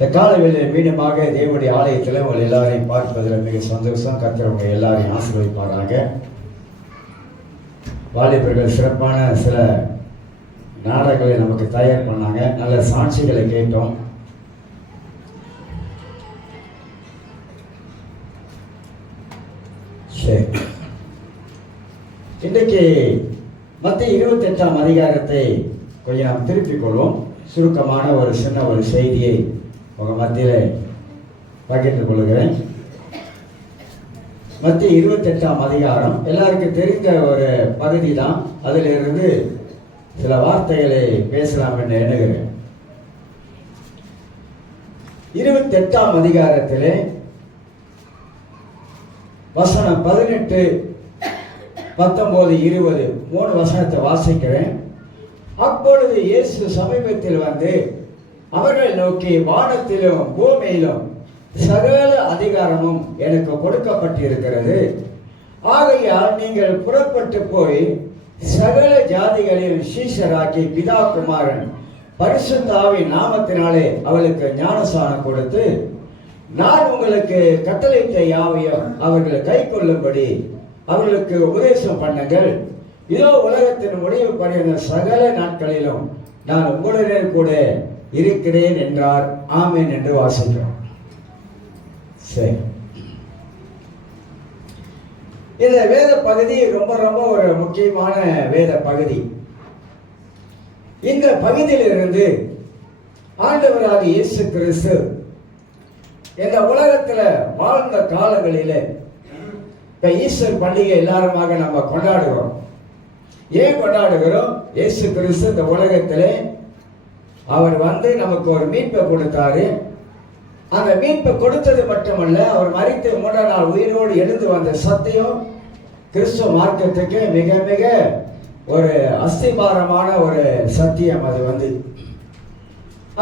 இந்த காலவேளையில் மீண்டுமாக தேவனுடைய ஆலயத்தில் உங்கள் எல்லாரையும் பார்ப்பதில் மிக சந்தோஷம். கர்த்தர் உங்கள் எல்லாரையும் ஆசீர்வதிப்பாராக. வாலிபர்கள் சிறப்பான சில நாடகங்களை நமக்கு தயார் பண்ணாங்க. நல்ல சாட்சிகளை கேட்டோம். சரி, இன்றைக்கு மத்திய 28ஆம் அதிகாரத்தை கொஞ்சம் நாம் திருப்பிக் கொள்வோம். சுருக்கமான ஒரு சின்ன ஒரு செய்தியை உங்கள் மத்தியில் பகிர்ந்து கொள்கிறேன். மத்திய 28ஆம் அதிகாரம் எல்லாருக்கும் தெரிந்த ஒரு பகுதி தான். அதிலிருந்து சில வார்த்தைகளை பேசலாம் என்று எண்ணுகிறேன். 28ஆம் அதிகாரத்திலே வசனம் 18, 19, 20 3 வசனத்தை வாசிக்கிறேன். அப்பொழுது இயேசு சமீபத்தில் வந்து அவர்கள் நோக்கி, வானத்திலும் பூமியிலும் சகல அதிகாரமும் எனக்கு கொடுக்கப்பட்டிருக்கிறது. ஆகையால் நீங்கள் புறப்பட்டு போய் சகல ஜாதிகளையும் சீஷராக்கி பிதா குமாரன் பரிசுத்த ஆவியின் நாமத்தினாலே அவளுக்கு ஞானஸ்நானம் கொடுத்து, நான் உங்களுக்கு கட்டளையிட்ட யாவையும் அவர்கள் கை கொள்ளும்படி அவர்களுக்கு உபதேசம் பண்ணுங்கள். இதோ உலகத்தின் முடிவு படைந்த சகல நாட்களிலும் நான் உங்களுடைய கூட இருக்கிறேன் என்றார். ஆமென் என்று வாசிக்கிறோம். சரி, இந்த வேத பகுதி ரொம்ப ரொம்ப ஒரு முக்கியமான வேத பகுதி. இந்த பகுதியிலிருந்து ஆண்டவராக இயேசு கிறிஸ்து இந்த உலகத்துல வாழ்ந்த காலங்களிலே இப்ப ஈஸ்டர் பண்டிகை எல்லாருமாக நம்ம கொண்டாடுகிறோம். ஏன் கொண்டாடுகிறோம்? இயேசு கிறிஸ்து இந்த உலகத்திலே அவர் வந்து நமக்கு ஒரு மீட்பை கொடுத்தாரு. அந்த மீட்பை கொடுத்தது மட்டுமல்ல, அவர் மரித்து 3ஆம் நாள் உயிரோடு எழுந்து வந்த சத்தியம் கிறிஸ்துவ மார்க்கத்துக்கு மிக மிக ஒரு அஸ்திபாரமான ஒரு சத்தியம்.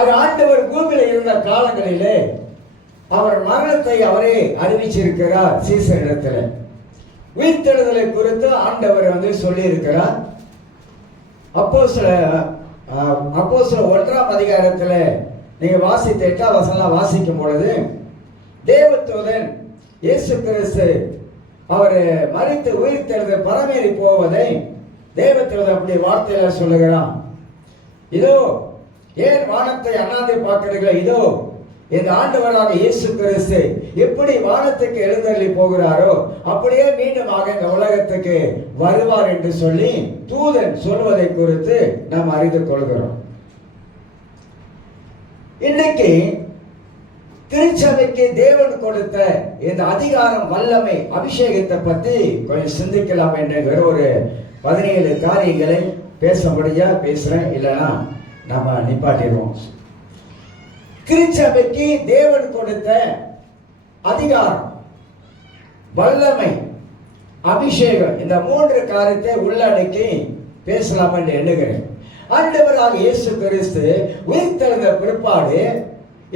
அது ஆண்டவர் பூமியில இருந்த காலங்களிலே அவர் மரணத்தை அவரே அறிவிச்சிருக்கிறார். சீசரிடத்தில் உயிர்த்தெழுதலை குறித்து ஆண்டவர் சொல்லி இருக்கிறார். அப்போஸ்தலர் 1ஆம் அதிகாரத்தில் நீங்க வாசித்த 8ஆம் வசனம் வாசிக்கும் பொழுது, தேவதூதன் இயேசு கிறிஸ்து அவர் மரித்து உயிர்த்தெழுந்து பரமேறி போவதை தேவதூதன் அப்படி வார்த்தையில சொல்லுகிறான். இதோ ஏன் வானத்தை அண்ணாந்து பார்க்கிறீர்கள்? இதோ இந்த ஆண்டவராக இயேசு கிறிஸ்து எப்படி வானத்துக்கு எழுந்தருளி போகிறாரோ அப்படியே மீண்டுமாக இந்த உலகத்துக்கு வருவார் என்று சொல்லி தூதன் சொல்வதை குறித்து நாம் அறிந்து கொள்கிறோம். இன்னைக்கு திருச்சபைக்கு தேவன் கொடுத்த இந்த அதிகாரம், வல்லமை, அபிஷேகத்தை பத்தி கொஞ்சம் சிந்திக்கலாம் என்று ஒரு 17 காரியங்களை பேச முடியா பேசுறேன், இல்லைன்னா நம்ம நிப்பாட்டிடுவோம். திருச்சபைக்கு தேவன் கொடுத்த அதிகாரம், வல்லமை, அபிஷேகம், இந்த 3 காரியத்தை உள்ளடக்கி பேசலாம் என்று எண்ணுகிறேன். ஆண்டவராக இயேசு கிறிஸ்து உயிர்த்தெழுந்த பிற்பாடு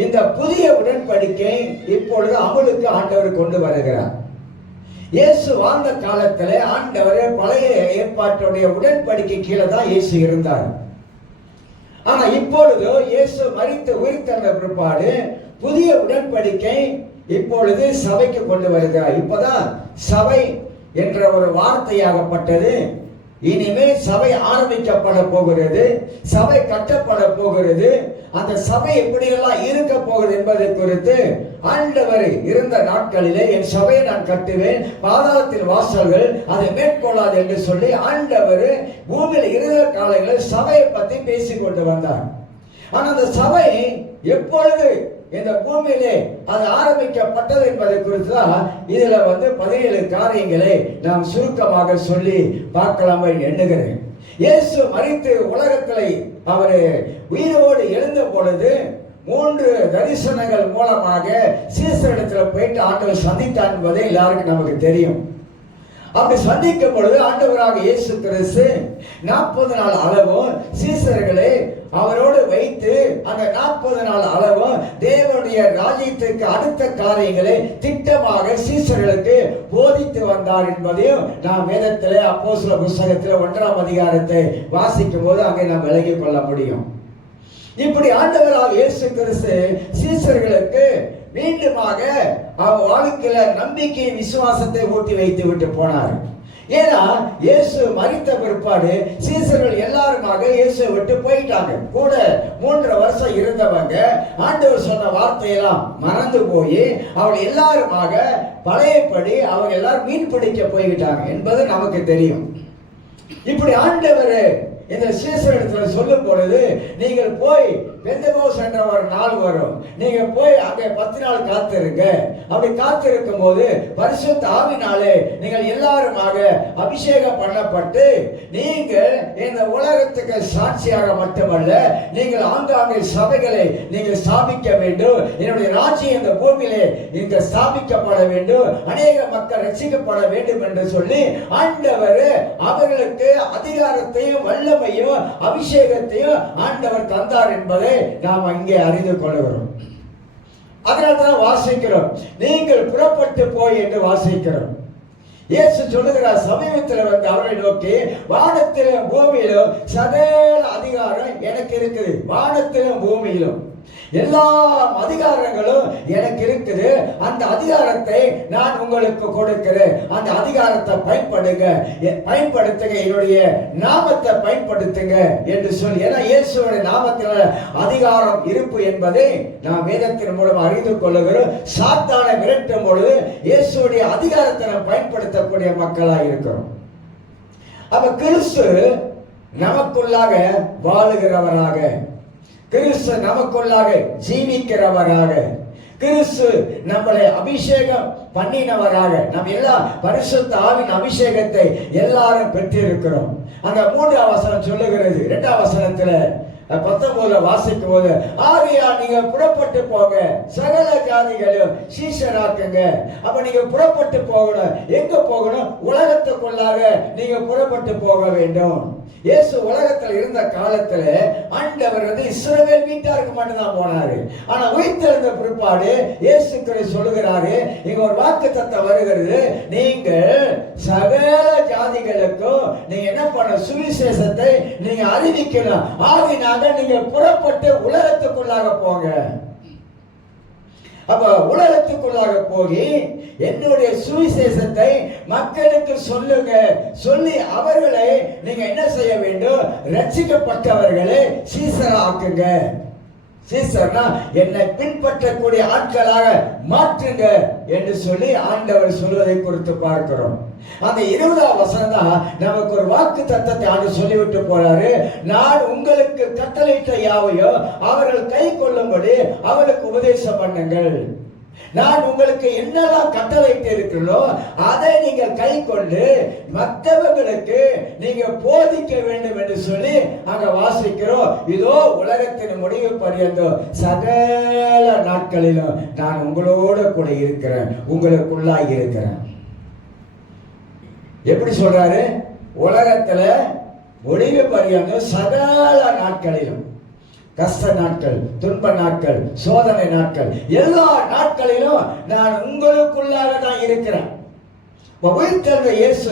இந்த புதிய உடன்படிக்கை இப்பொழுது அமலுக்கு ஆண்டவர் கொண்டு வருகிறார். இயேசு வாழ்ந்த காலத்தில் ஆண்டவர் பழைய ஏற்பாட்டுடைய உடன்படிக்கை கீழே தான் இயேசு இருந்தார். ஆனா இப்பொழுது இயேசு மரித்து உயிர்த்தெழுந்த பிற்பாடு புதிய உடன்படிக்கை இப்பொழுது சபைக்கு கொண்டு வருகிறார். இப்பதான் சபை என்ற ஒரு வார்த்தையாகப்பட்டது. இனிமே சபை ஆரம்பிக்கப்பட போகிறது, சபை கட்டப்பட போகிறது. அந்த சபை எப்படியெல்லாம் இருக்க போகிறது என்பதை குறித்து ஆண்டவர் இருந்த நாட்களிலே, என் சபையை நான் கட்டுவேன், பாதாளத்தின் வாசல்கள் அதை மேற்கொள்ளாது என்று சொல்லி ஆண்டவர் பூமியில் இருந்த காலங்களில் சபையை பற்றி பேசிக் கொண்டு வந்தார். ஆனா அந்த சபை எப்பொழுது இந்த பூமியிலே அது ஆரம்பிக்கப்பட்டது என்பதை குறித்து தான் இதுல 17 காரியங்களை நாம் சுருக்கமாக சொல்லி பார்க்கலாம் எண்ணுகிறேன். இயேசு மரித்து உலகத்திலே அவர் உயிரோடு எழுந்த பொழுது 3 தரிசனங்கள் மூலமாக சீசரிடத்தில் போயிட்டு ஆண்டவர் சந்தித்தார் என்பதை எல்லாருக்கும் நமக்கு தெரியும். அப்படி சந்திக்கும் பொழுது ஆண்டவராக இயேசு கிறிஸ்து 40 நாள் அளவும் சீசர்களை அவரோடு வைத்து அந்த 40 நாள் அளவும் தேவனுடைய ராஜ்யத்திற்கு அடுத்த காரியங்களை திட்டமாக சீசர்களுக்கு போதித்து வந்தார் என்பதையும் நாம் வேதத்திலே அப்போஸ்தலர் புத்தகத்திலே 1ஆம் அதிகாரத்தை வாசிக்கும் போது அங்கே நாம் விளங்கிக் கொள்ள முடியும். இப்படி ஆண்டவராக இயேசு கிறிஸ்து சீசர்கள் மீண்டுமாக அவர் வாழ்க்கையில நம்பிக்கை விசுவாசத்தை ஊட்டி வைத்து விட்டு போனார். ஏன்னா இயேசு மரித்த பிற்பாடு சீசர்கள் எல்லாருமாக இயேசு விட்டு போயிட்டாங்க. கூட 3 வருஷம் இருந்தவங்க ஆண்டவர் சொன்ன வார்த்தையெல்லாம் மறந்து போய் அவங்க எல்லாருமாக பழையபடி அவங்க எல்லாரும் மீன் பிடிக்க போய்விட்டாங்க என்பது நமக்கு தெரியும். இப்படி ஆண்டவர் இந்த சீசரிடத்துல சொல்லும் பொழுது, நீங்கள் போய் பெந்தகோஸ் என்ற ஒரு நாள் வரும், நீங்க போய் அங்கே 10 நாள் காத்திருங்க. அப்படி காத்திருக்கும் போது பரிசுத்த ஆவினாலே நீங்கள் எல்லாருமாக அபிஷேகம் பண்ணப்பட்டு நீங்கள் இந்த உலகத்துக்கு சாட்சியாக மட்டுமல்ல, நீங்கள் ஆங்காங்கே சபைகளை நீங்கள் ஸ்தாபிக்க வேண்டும். என்னுடைய ராஜ்யம் இந்த பூமியிலே இங்க ஸ்தாபிக்கப்பட வேண்டும், அநேக மக்கள் ரட்சிக்கப்பட வேண்டும் என்று சொல்லி ஆண்டவர் அவர்களுக்கு அதிகாரத்தையும் வல்லமையும் அபிஷேகத்தையும் ஆண்டவர் தந்தார் என்பதை நாம் இங்கே அறிந்து கொள்கிறோம். அதனால்தான் வாசிக்கிறோம், நீங்கள் புறப்பட்டு போய் என்று வாசிக்கிறோம். இயேசு சொல்லுகிறார், சமீபத்தில் வந்து அவரை நோக்கி, வானத்திலும் பூமியிலும் சகல அதிகாரம் எனக்கு இருக்குது. வானத்திலும் பூமியிலும் எல்லா அதிகாரங்களும் எனக்கு இருக்குது. அந்த அதிகாரத்தை நான் உங்களுக்கு கொடுக்கிறேன். அந்த அதிகாரத்தை பயன்படுத்துங்க, என்னுடைய நாமத்தை பயன்படுத்துங்க என்று சொல்லி. ஏன்னா இயேசுடைய நாமத்தில் அதிகாரம் இருப்பு என்பதை நாம் வேதத்தின் மூலம் அறிந்து கொள்ளுகிறோம். சாத்தானை விரட்டும் பொழுது இயேசுடைய அதிகாரத்தை நாம் பயன்படுத்தக்கூடிய மக்களாக இருக்கிறோம். அப்ப கிறிஸ்து நமக்குள்ளாக வாழுகிறவராக, கிறிஸ்து நமக்குள்ளாக ஜீவிக்கிறவராக, கிறிஸ்து நம்மளை அபிஷேகம் பண்ணினவராக, நம்ம எல்லா பரிசுத்த ஆவின் அபிஷேகத்தை எல்லாரும் பெற்றிருக்கிறோம். அந்த 3ஆம் வசனம் சொல்லுகிறது. 2ஆம் வசனத்துல 19 வாசிக்கும் போது, ஆகையால் நீங்க புறப்பட்டு போங்க, சகல ஜாதிகளையும் சீஷராக்குங்க. அப்ப நீங்க புறப்பட்டு போகணும். எங்க போகணும்? உலகத்துக்குள்ளாக நீங்க புறப்பட்டு போக வேண்டும். இயேசு உலகத்தில் இருந்த காலத்துல ஆண்டவர் வந்து இஸ்ரவேல் வீட்டாருக்கு மட்டும்தான் போனாரு. ஆனா உயிர்த்தெழுந்த பிற்பாடு இயேசு கிறிஸ்து சொல்லுகிறாரு, இங்க ஒரு வாக்குத்தத்தம் வருகிறது, நீங்க சகல ஜாதிகளுக்கும் நீங்க என்ன பண்ண, சுவிசேஷத்தை நீங்க அறிவிக்கணும். ஆகினால நீங்க புறப்பட்டு உலகத்துக்குள்ளாக போங்க. அப்ப உலகத்துக்குள்ளாக போய் என்னுடைய சுவிசேஷத்தை மக்களுக்கு சொல்லுங்க. சொல்லி அவர்களை நீங்க என்ன செய்ய வேண்டும்? ரட்சிக்கப்பட்டவர்களை சீசராக்குங்க. சீசர்னா என்னை பின்பற்றக்கூடிய ஆட்களாக மாற்றுங்க என்று சொல்லி ஆண்டவர் சொல்வதை குறித்து பார்க்கிறோம். அந்த 20ஆம் வசனம் தான் நமக்கு ஒரு வாக்கு தத்தத்தை ஆண்டு சொல்லிவிட்டு போறாரு. நான் உங்களுக்கு கட்டளையிட்ட யாவையோ அவர்கள் கை கொள்ளும்படி அவர்களுக்கு உபதேசம் பண்ணுங்கள். நான் உங்களுக்கு என்னெல்லாம் கட்டளையிட்டு இருக்கிறதோ அதை நீங்கள் கை கொண்டு மற்றவர்களுக்கு நீங்க போதிக்க வேண்டும் என்று சொல்லி அங்க வாசிக்கிறோம். இதோ உலகத்தின் முடிவு பரியந்தம் சகல நாட்களிலும் நான் உங்களோட கூட இருக்கிறேன், உங்களுக்குள்ளாக இருக்கிறேன். எப்படி சொல்றாரு? உலகத்துல முடிவு பரியந்தம் சகல நாட்களிலும், கஷ்ட நாட்கள், துன்ப நாட்கள், சோதனை நாட்கள், எல்லா நாட்களிலும் நான் உங்களுக்குள்ளாக தான் இருக்கிறேன். உயிர்த்தெழுந்த இயேசு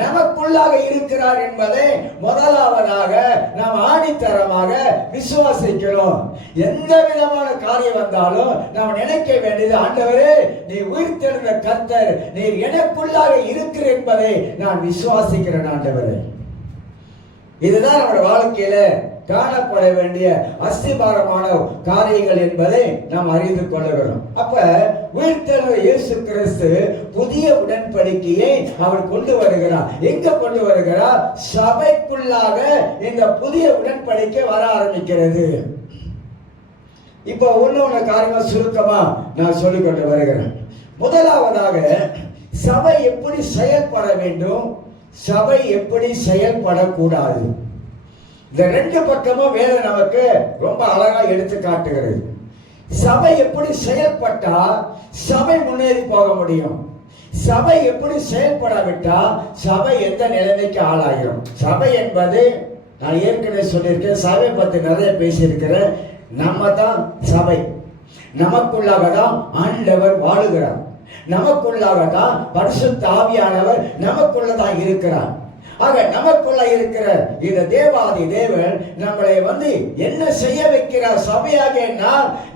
நமக்குள்ளாக இருக்கிறார் என்பதை முதலாவதாக நாம் ஆணித்தரமாக விசுவாசிக்கிறோம். எந்த விதமான காரியம் வந்தாலும் நாம் நினைக்க வேண்டியது, ஆண்டவரே நீ உயிர்த்தெழுந்த கர்த்தர், நீர் எனக்குள்ளாக இருக்கிற என்பதை நான் விசுவாசிக்கிறேன் ஆண்டவரே. இதுதான் நம்முடைய வாழ்க்கையில காணப்பட வேண்டிய அஸ்திபாரமான காரியங்கள் என்பதை நாம் அறிந்து கொள்ளுகிறோம். அப்ப உயிர்த்தெழுந்த இயேசு கிறிஸ்து புதிய உடன்படிக்கையை அவர் கொண்டு வருகிறார். எங்க கொண்டு வருகிறார்? சபைக்குள்ளாக இந்த புதிய உடன்படிக்கை வர ஆரம்பிக்கிறது. இப்ப ஒண்ணு காரியமா சுருக்கமா நான் சொல்லிக் கொண்டு வருகிறேன். முதலாவதாக சபை எப்படி செயல்பட வேண்டும், சபை எப்படி செயல்படக்கூடாது. இந்த 2 பக்கமும் வேதம் நமக்கு ரொம்ப அழகா எடுத்து காட்டுகிறது. சபை எப்படி செயல்பட்டா சபை முன்னேறி போக முடியும், சபை எப்படி செயல்படாவிட்டா சபை எந்த நிலைமைக்கு ஆளாயிரும். சபை என்பது நான் ஏற்கனவே சொல்லியிருக்கேன், சபை பத்தி நிறைய பேசியிருக்கிறேன். நம்ம தான் சபை, நமக்குள்ளாக தான் ஆண்டவர் வாழுகிறார், நமக்குள்ளாக தான் பரிசுத்த ஆவியானவர் நமக்குள்ளதான் இருக்கிறார். ஆக நமக்குள்ள இருக்கிற இந்த தேவாதி தேவன் நம்மளை என்ன செய்ய வைக்கிறார்? சபையாக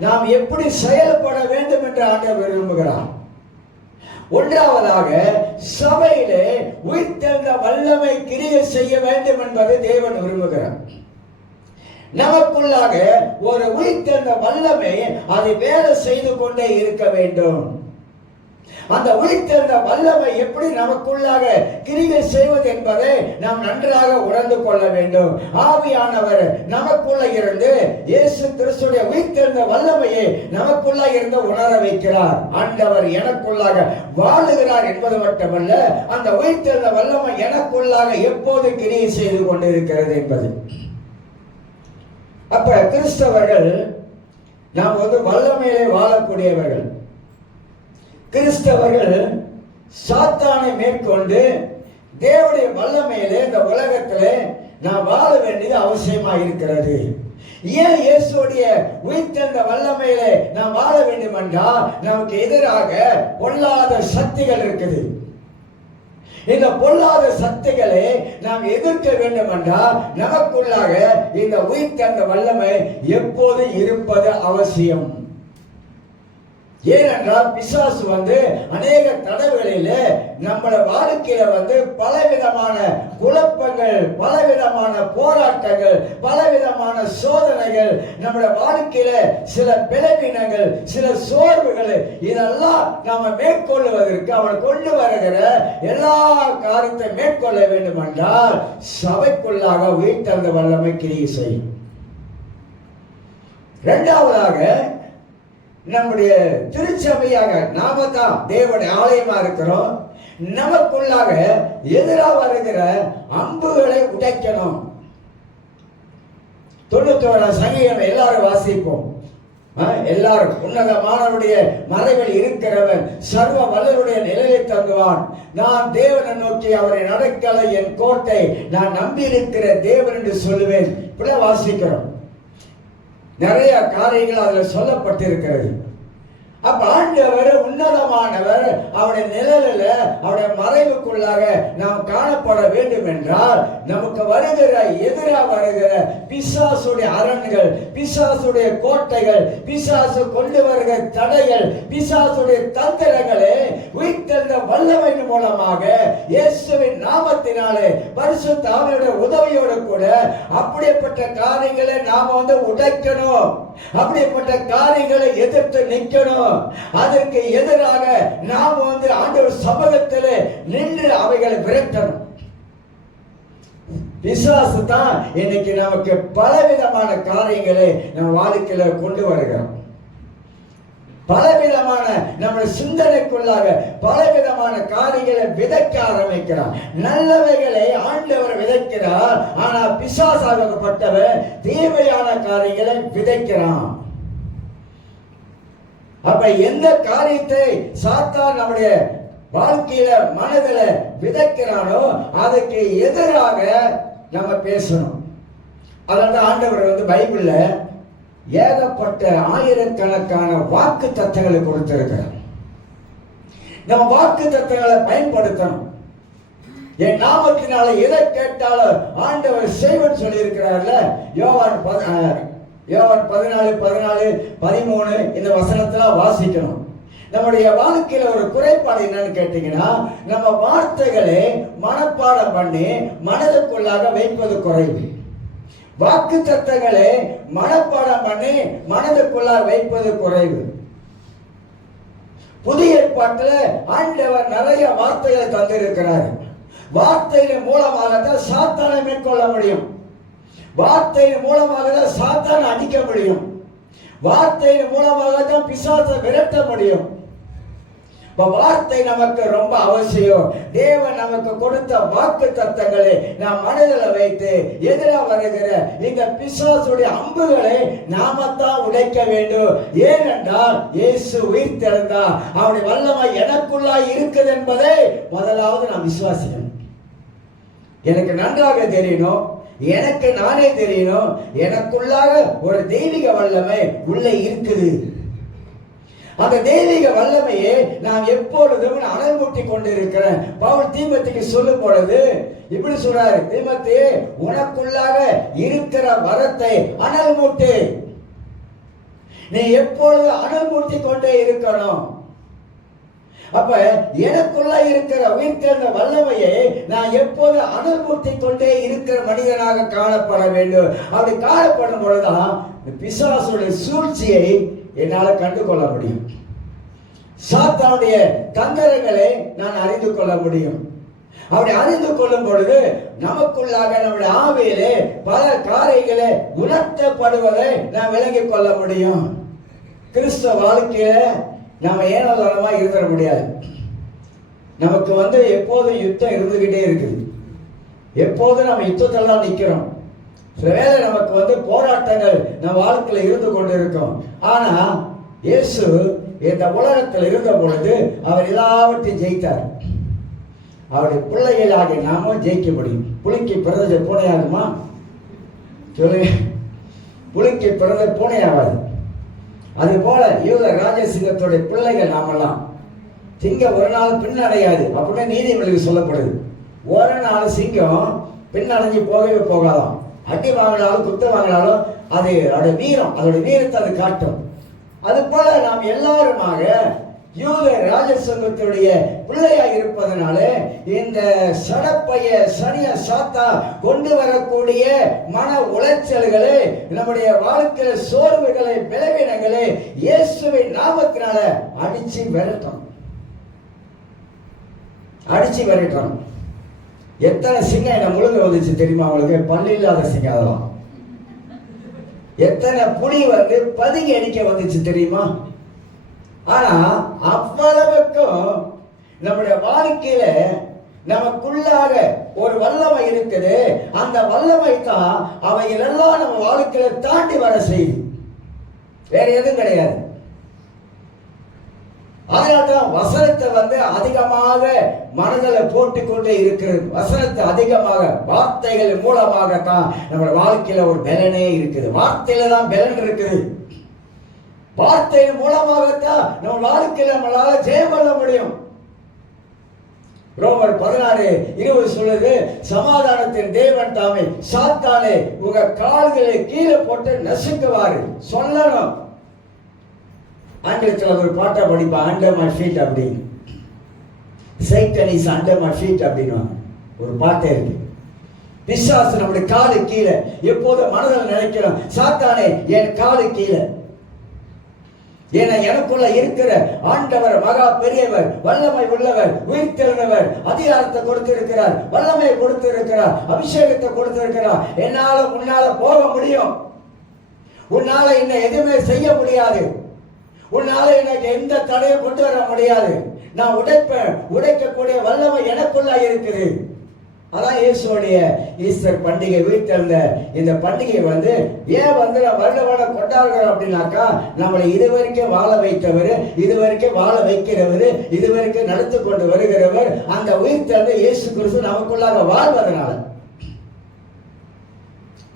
நாம் எப்படி செயல்பட வேண்டும் என்று ஆண்டவர் விரும்புகிறார். ஒன்றாவதாக, சபையிலே உயிர்த்தெழுந்த வல்லமை கிரியை செய்ய வேண்டும் என்பதை தேவன் விரும்புகிறார். நமக்குள்ளாக ஒரு உயிர்த்தெழுந்த வல்லமை அதை வேலை செய்து கொண்டே இருக்க வேண்டும். அந்த உயிர்த்தெழுந்த வல்லமை எப்படி நமக்குள்ளாக கிரியை செய்வது என்பதை நாம் நன்றாக உணர்ந்து கொள்ள வேண்டும். ஆவியானவர் நமக்குள்ள இருந்து இயேசு கிறிஸ்துவின் உயிர்த்தெழுந்த வல்லமையை நமக்குள்ள இருந்து உணர வைக்கிறார். ஆண்டவர் எனக்குள்ளாக வாழுகிறார் என்பது மட்டுமல்ல, அந்த உயிர்த்தெழுந்த வல்லமை எனக்குள்ளாக எப்போது கிரியை செய்து கொண்டிருக்கிறது என்பது. அப்ப கிறிஸ்தவர்கள் நாம் வல்லமையிலே வாழக்கூடியவர்கள். கிறிஸ்தவர்கள் சாத்தானை மேற்கொண்டு தேவனுடைய வல்லமையிலே இந்த உலகத்திலே நாம் வாழ வேண்டியது அவசியமா இருக்கிறது. ஏன் இயேசுடைய உயிர்த்தெழுந்த வல்லமையிலே நாம் வாழ வேண்டும் என்றால், நமக்கு எதிராக பொல்லாத சக்திகள் இருக்குது. இந்த பொல்லாத சக்திகளை நாம் எதிர்க்க வேண்டும் என்றால் நமக்குள்ளாக இந்த உயிர்த்தெழுந்த வல்லமை எப்போது இருப்பது அவசியம். ஏனென்றால் பிசாசு அநேக தடவைகளில் நம்மள வாழ்க்கையில பலவிதமான குழப்பங்கள், பலவிதமான போராட்டங்கள், பலவிதமான சோதனைகள், நம்முடைய வாழ்க்கையில சில பலவீனங்கள், சில சோர்வுகள், இதெல்லாம் நாம மேற்கொள்வதற்கு அவன் கொண்டு வருகிற எல்லா காரியத்தை மேற்கொள்ள வேண்டும் என்றால் சபைக்குள்ளாக உயிர்த்தெழுந்த வல்லமை கிரியை செய்யும். இரண்டாவதாக, நம்முடைய திருச்சபையாக நாம தான் தேவனுடைய ஆலயமா இருக்கிறோம். நமக்குள்ளாக எதிராக வருகிற அம்புகளை உடைக்கணும். 91 சங்கீதம் எல்லாரும் வாசிப்போம். எல்லாரும், உன்னதமானவருடைய மறைவில் இருக்கிறவன் சர்வ வல்லருடைய நிலையை தங்குவான். நான் தேவனை நோக்கி அவரை நடக்கலை என் கோட்டை, நான் நம்பி இருக்கிற தேவன் என்று சொல்லுவேன். இப்படிதான் வாசிக்கிறோம். நிறைய காரியங்கள் அதுல சொல்லப்பட்டிருக்கிறது. அப்ப ஆண்டவர் உன்னதமானவர், அவருடைய நிழலில், அவருடைய மறைவுக்குள்ளாக நாம் காணப்பட வேண்டும் என்றால் நமக்கு வருகிற எதிராக வருகிற பிசாசுடைய அரண்கள், பிசாசுடைய கோட்டைகள், பிசாசு கொண்டு வருகிற தடைகள், பிசாசுடைய தந்திரங்களை உயிர்த்தெழுந்த வல்லமையின் மூலமாக இயேசுவின் நாமத்தினாலே பரிசுத்த ஆவியுடைய உதவியோடு கூட அப்படிப்பட்ட காரியங்களை நாம உடைக்கணும். அப்படிப்பட்ட காரியங்களை எதிர்த்து நிற்கணும். அதற்கு எதிராக நாம் ஆண்டவர் சமூகத்தில் நின்று அவைகளை விரட்டணும். பிசாசு தான் இன்னைக்கு நமக்கு பலவிதமான காரியங்களை நம் வாழ்க்கையில கொண்டு வருகிறோம். பலவிதமான நம்ம சிந்தனைக்குள்ளாக பலவிதமான காரியங்களை விதைக்க ஆரம்பிக்கிறார். நல்லவைகளை ஆண்டவர் விதைக்கிறார், ஆனால் பிசாசாகப்பட்டவர் தேவையான காரியங்களை விதைக்கிறான். அப்ப எந்த காரியத்தை சாத்தான் நம்முடைய வாழ்க்கையில மனதில் விதைக்கிறானோ அதுக்கு எதிராக நம்ம பேசணும். அதனால ஆண்டவர் பைபிள்ல ஏகப்பட்ட ஆயிரக்கணக்கான வாக்கு தத்தங்களை கொடுத்திருக்கிறார். நம்ம வாக்கு தத்தங்களை பயன்படுத்தணும். என் நாமத்தினால எதை கேட்டாலும் ஆண்டவர் செய்வன் சொல்லி இருக்கிறார்ல. யோவான் 14:13 இந்த வசனத்துல வாசிக்கணும். நம்முடைய வாழ்க்கையில ஒரு குறைபாடு என்னன்னு கேட்டீங்கன்னா, நம்ம வார்த்தைகளை மனப்பாடம் பண்ணி மனதுக்குள்ளாக வைப்பது குறைவு. வாக்கு தத்தங்களை மனப்பாடம் பண்ணி மனதுக்குள்ளாக வைப்பது குறைவு. புதிய ஏற்பாட்டில் ஆண்டவர் நிறைய வார்த்தைகளை தந்திருக்கிறார். வார்த்தையின் மூலமாக தான் சாத்தானை மேற்கொள்ள முடியும். வார்த்தையின் மூலமாக தான் சாத்தானை அடிக்க முடியும். வார்த்தையின் மூலமாக தான் பிசாசை விரட்ட முடியும். வார்த்தை நமக்கு ரொம்ப அவசியம். தேவன் நமக்கு கொடுத்த வாக்கு தத்தங்களை நாம் மனதில் வைத்து எதிராக வருகிற இந்த பிசாசுடைய அம்புகளை நாமத்தான் உடைக்க வேண்டும். ஏனென்றால் இயேசு உயிர்த்தெழுந்தார், அவருடைய வல்லமை எனக்குள்ளாய் இருக்குது என்பதை முதலாவது நாம் விசுவாசிக்கணும். எனக்கு நன்றாக தெரியணும், எனக்கு நானே தெரியணும், எனக்குள்ளாக ஒரு தெய்வீக வல்லமை உள்ளே இருக்குது. அந்த தெய்வீக வல்லமையை நாம் எப்பொழுதும் அனல் மூட்டி கொண்டிருக்கிறேன். பவுல் தீமோத்தேயுக்கு சொல்லும் பொழுது இப்படி சொல்றாரு, தீமோத்தேயு, உனக்குள்ளாக இருக்கிற வரத்தை அனல் மூட்டு. நீ எப்பொழுது அனல் மூட்டி கொண்டே இருக்கணும். அப்ப எனக்குள்ள இருக்கிற உயிர்த்தெழுந்த வல்லமையை நான் எப்போது அனல் மூட்டி கொண்டே இருக்கிற மனிதனாக காணப்பட வேண்டும். அப்படி காணப்படும் பொழுதுதான் பிசாசுடைய சூழ்ச்சியை என்னால கண்டு கொள்ள முடியும். சாத்தானுடைய தந்திரங்களை நான் அறிந்து கொள்ள முடியும். அப்படி அறிந்து கொள்ளும் பொழுது நமக்குள்ளாக நம்முடைய ஆவியிலே பல காரியங்களை உணர்த்தப்படுவதை நாம் விளங்கிக் கொள்ள முடியும். கிறிஸ்தவ வாழ்க்கையில நம்ம ஏனோதானமா இருந்துட முடியாது. நமக்கு எப்போதும் யுத்தம் இருந்துகிட்டே இருக்குது. எப்போதும் நம்ம யுத்தத்தில் தான் நிற்கிறோம். சில வேளை நமக்கு போராட்டங்கள் நம்ம வாழ்க்கையில் இருந்து கொண்டு இருக்கோம். ஆனா இயேசு இந்த உலகத்தில் இருந்த பொழுது அவர் எல்லாவற்றையும் ஜெயித்தார். அவருடைய பிள்ளைகளாகிய நாமும் ஜெயிக்க முடியும். புலிக்கு பிறந்த பூனையாகுமா? சொல்லு, புலிக்கு பிறந்த பூனையாகாது. அது போல யூத ராஜசிங்கத்துடைய பிள்ளைகள் நாமெல்லாம். சிங்கம் ஒரு நாள் பின்னடையாது அப்படின்னு நீதிமொழிகள் சொல்லப்படுது. ஒரு நாள் சிங்கம் பின்னடைஞ்சு போகவே போகாதான். அடி வாங்கினாலும் குத்த வாங்கினாலும் அது அதோட வீரம், அதோட வீரத்தை அது காட்டும். அது போல நாம் எல்லாருமாக யூத ராஜசங்கத்துடைய பிள்ளையாக இருப்பதனால இந்த சடப்பைய சனிய சாத்தா கொண்டு வரக்கூடிய மன உளைச்சல்களை, நம்முடைய வாழ்க்கையில சோர்வுகளை, பலவீனங்களை இயேசுவின் நாமத்தினால அடிச்சு விரட்டணும். அடிச்சு விரட்டணும். எத்தனை சிங்கம் என்ன முழுங்க வந்துச்சு தெரியுமா அவங்களுக்கு? பல்லு இல்லாத சிங்கம். அதெல்லாம் எத்தனை புலி பதுங்கி அடிக்க வந்துச்சு தெரியுமா? ஆனா அவ்வளவுக்கும் நம்முடைய வாழ்க்கையில நமக்குள்ளாக ஒரு வல்லமை இருக்குது. அந்த வல்லமை தான் அவைகள் எல்லாம் நம்ம வாழ்க்கையில தாண்டி வர செய்யுது. வேற எதுவும் கிடையாது. அதனால்தான் வசனத்தை அதிகமாக மனதில் போட்டுக்கொண்டே இருக்கிறது. வசனத்தை அதிகமாக வார்த்தைகள் மூலமாக தான் நம்ம வாழ்க்கையில ஒரு பலனே இருக்குது. வார்த்தையில தான் பலன் இருக்குது. வார்த்தையின் மூலமாகத்தான் நம்ம வாழ்க்கையில நம்மளால ஜெயம் கொள்ள முடியும். ரோமர் 16:20 சொல்லுது, சமாதானத்தின் தேவன் தாமே சாத்தானே உங்க கால்களை கீழே போட்டு நசுக்குவாரு. சொல்லணும். ஆங்கிலத்தில் ஒரு பாட்டை படிப்பா, அண்டர் மை ஃபீட் அப்படின்னு. Satan is under my feet அப்படின்னு ஒரு பாட்டே இருக்கு. பிசாசு நம்முடைய காலு கீழே. எப்போது மனதில் நினைக்கிறோம், சாத்தானே என் காலு கீழே. ஏன்னா எனக்குள்ள இருக்கிற ஆண்டவர் மகா பெரியவர், வல்லமை உள்ளவர், உயிர்த்தெழுந்தவர், அதிகாரத்தை கொடுத்திருக்கிறார், வல்லமையை கொடுத்திருக்கிறார், அபிஷேகத்தை கொடுத்திருக்கிறார். என்னால முன்னால போக முடியும். உன்னால இன்னும் எதுவுமே செய்ய முடியாது. உன்னால எனக்கு எந்த தடையும் கொண்டு வர முடியாது. நான் உடைப்பேன். உடைக்கக்கூடிய வல்லமை எனக்குள்ள இருக்குது. அதான் இயேசுடைய ஈஸ்டர் பண்டிகை, உயிர்த்தெழுந்த இந்த பண்டிகை ஏன் நம்ம வருடமான கொண்டாடுகிறோம் அப்படின்னாக்கா, நம்மளை இதுவரைக்கும் வாழ வைத்தவர், இதுவரைக்கும் வாழ வைக்கிறவர், இதுவரைக்கும் நடத்தி கொண்டு வருகிறவர் அந்த உயிர்த்தெழுந்த இயேசு கிறிஸ்து நமக்குள்ளாக வாழ்வதனால.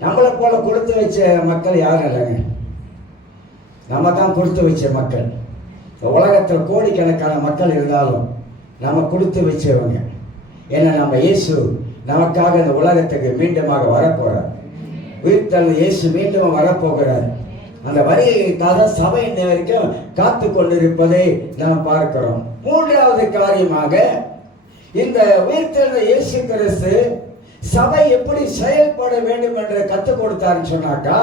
நம்மளை போல கொடுத்து வச்ச மக்கள் யாரும் இல்லைங்க. நம்ம தான் கொடுத்து வச்ச மக்கள். உலகத்தில் கோடிக்கணக்கான மக்கள் இருந்தாலும் நம்ம கொடுத்து வச்சவங்க. ஏன்னா நம்ம இயேசு நமக்காக இந்த உலகத்துக்கு மீண்டுமாக வரப்போறார். உயிர்த்தெழுந்த இயேசு மீண்டும் வரப்போகிறார். அந்த வருகைக்காக சபை இன்ன வரைக்கும் காத்து கொண்டிருப்பதை நாம் பார்க்கிறோம். மூன்றாவது காரியமாக இந்த உயிர்த்தெழுந்த இயேசு கிறிஸ்து சபை எப்படி செயல்பட வேண்டும் என்று கற்றுக் கொடுத்தாருன்னு சொன்னாக்கா,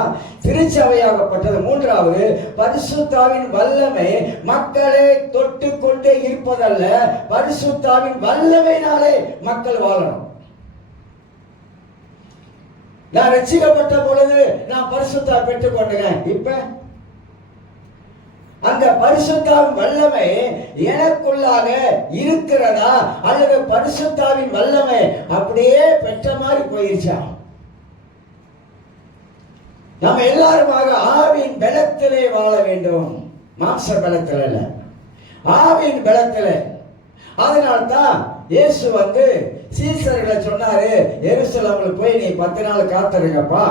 திருச்சபையாகப்பட்டது மூன்றாவது பரிசுத்தாவின் வல்லமை மக்களை தொட்டு கொண்டே இருப்பதல்ல, பரிசுத்தாவின் வல்லமையினாலே மக்கள் வாழணும். நான் ரட்சிக்கப்பட்ட பொழுது நான் பரிசுத்தா பெற்றுக் கொண்டேன். இப்ப அந்த பரிசுத்தாவின் வல்லமை எனக்குள்ளாக இருக்கிறதா, அல்லது பரிசுத்தாவின் வல்லமை அப்படியே பெற்ற மாதிரி போயிருச்சா? நம்ம எல்லாருமாக ஆவியின் பலத்திலே வாழ வேண்டும். மாம்ச பலத்தில் அல்ல, ஆவியின் பலத்திலே. அதனால்தான் இயேசு சீசர்களை சொன்னாரு, எருசலேம்ல போய் நீ 10 நாள் காத்திருங்கப்பா.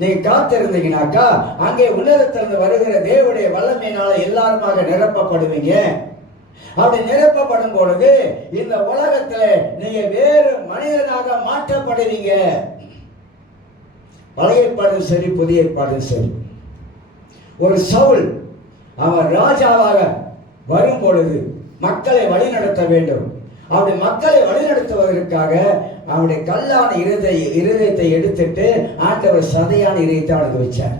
நீங்க காத்திருந்தீங்கன்னாக்கா அங்கே உன்னதத்திலிருந்து வருகிற தேவனுடைய வல்லமை வல்லமையினால எல்லாருமாக நிரப்பப்படுவீங்க. அப்படி நிரப்பப்படும் பொழுது இந்த உலகத்துல நீங்க வேறு மனிதனாக மாற்றப்படுவீங்க. பழைய ஏற்பாடும் சரி, புதிய ஏற்பாடும் சரி. ஒரு சவுல் அவன் ராஜாவாக வரும் பொழுது மக்களை வழிநடத்த வேண்டும். அப்படி மக்களை வழிநடத்துவதற்காக அவனுடைய கல்லான இருதயத்தை எடுத்துட்டு ஆண்டவர் சதையான இருதயத்தை அவனுக்கு வச்சார்.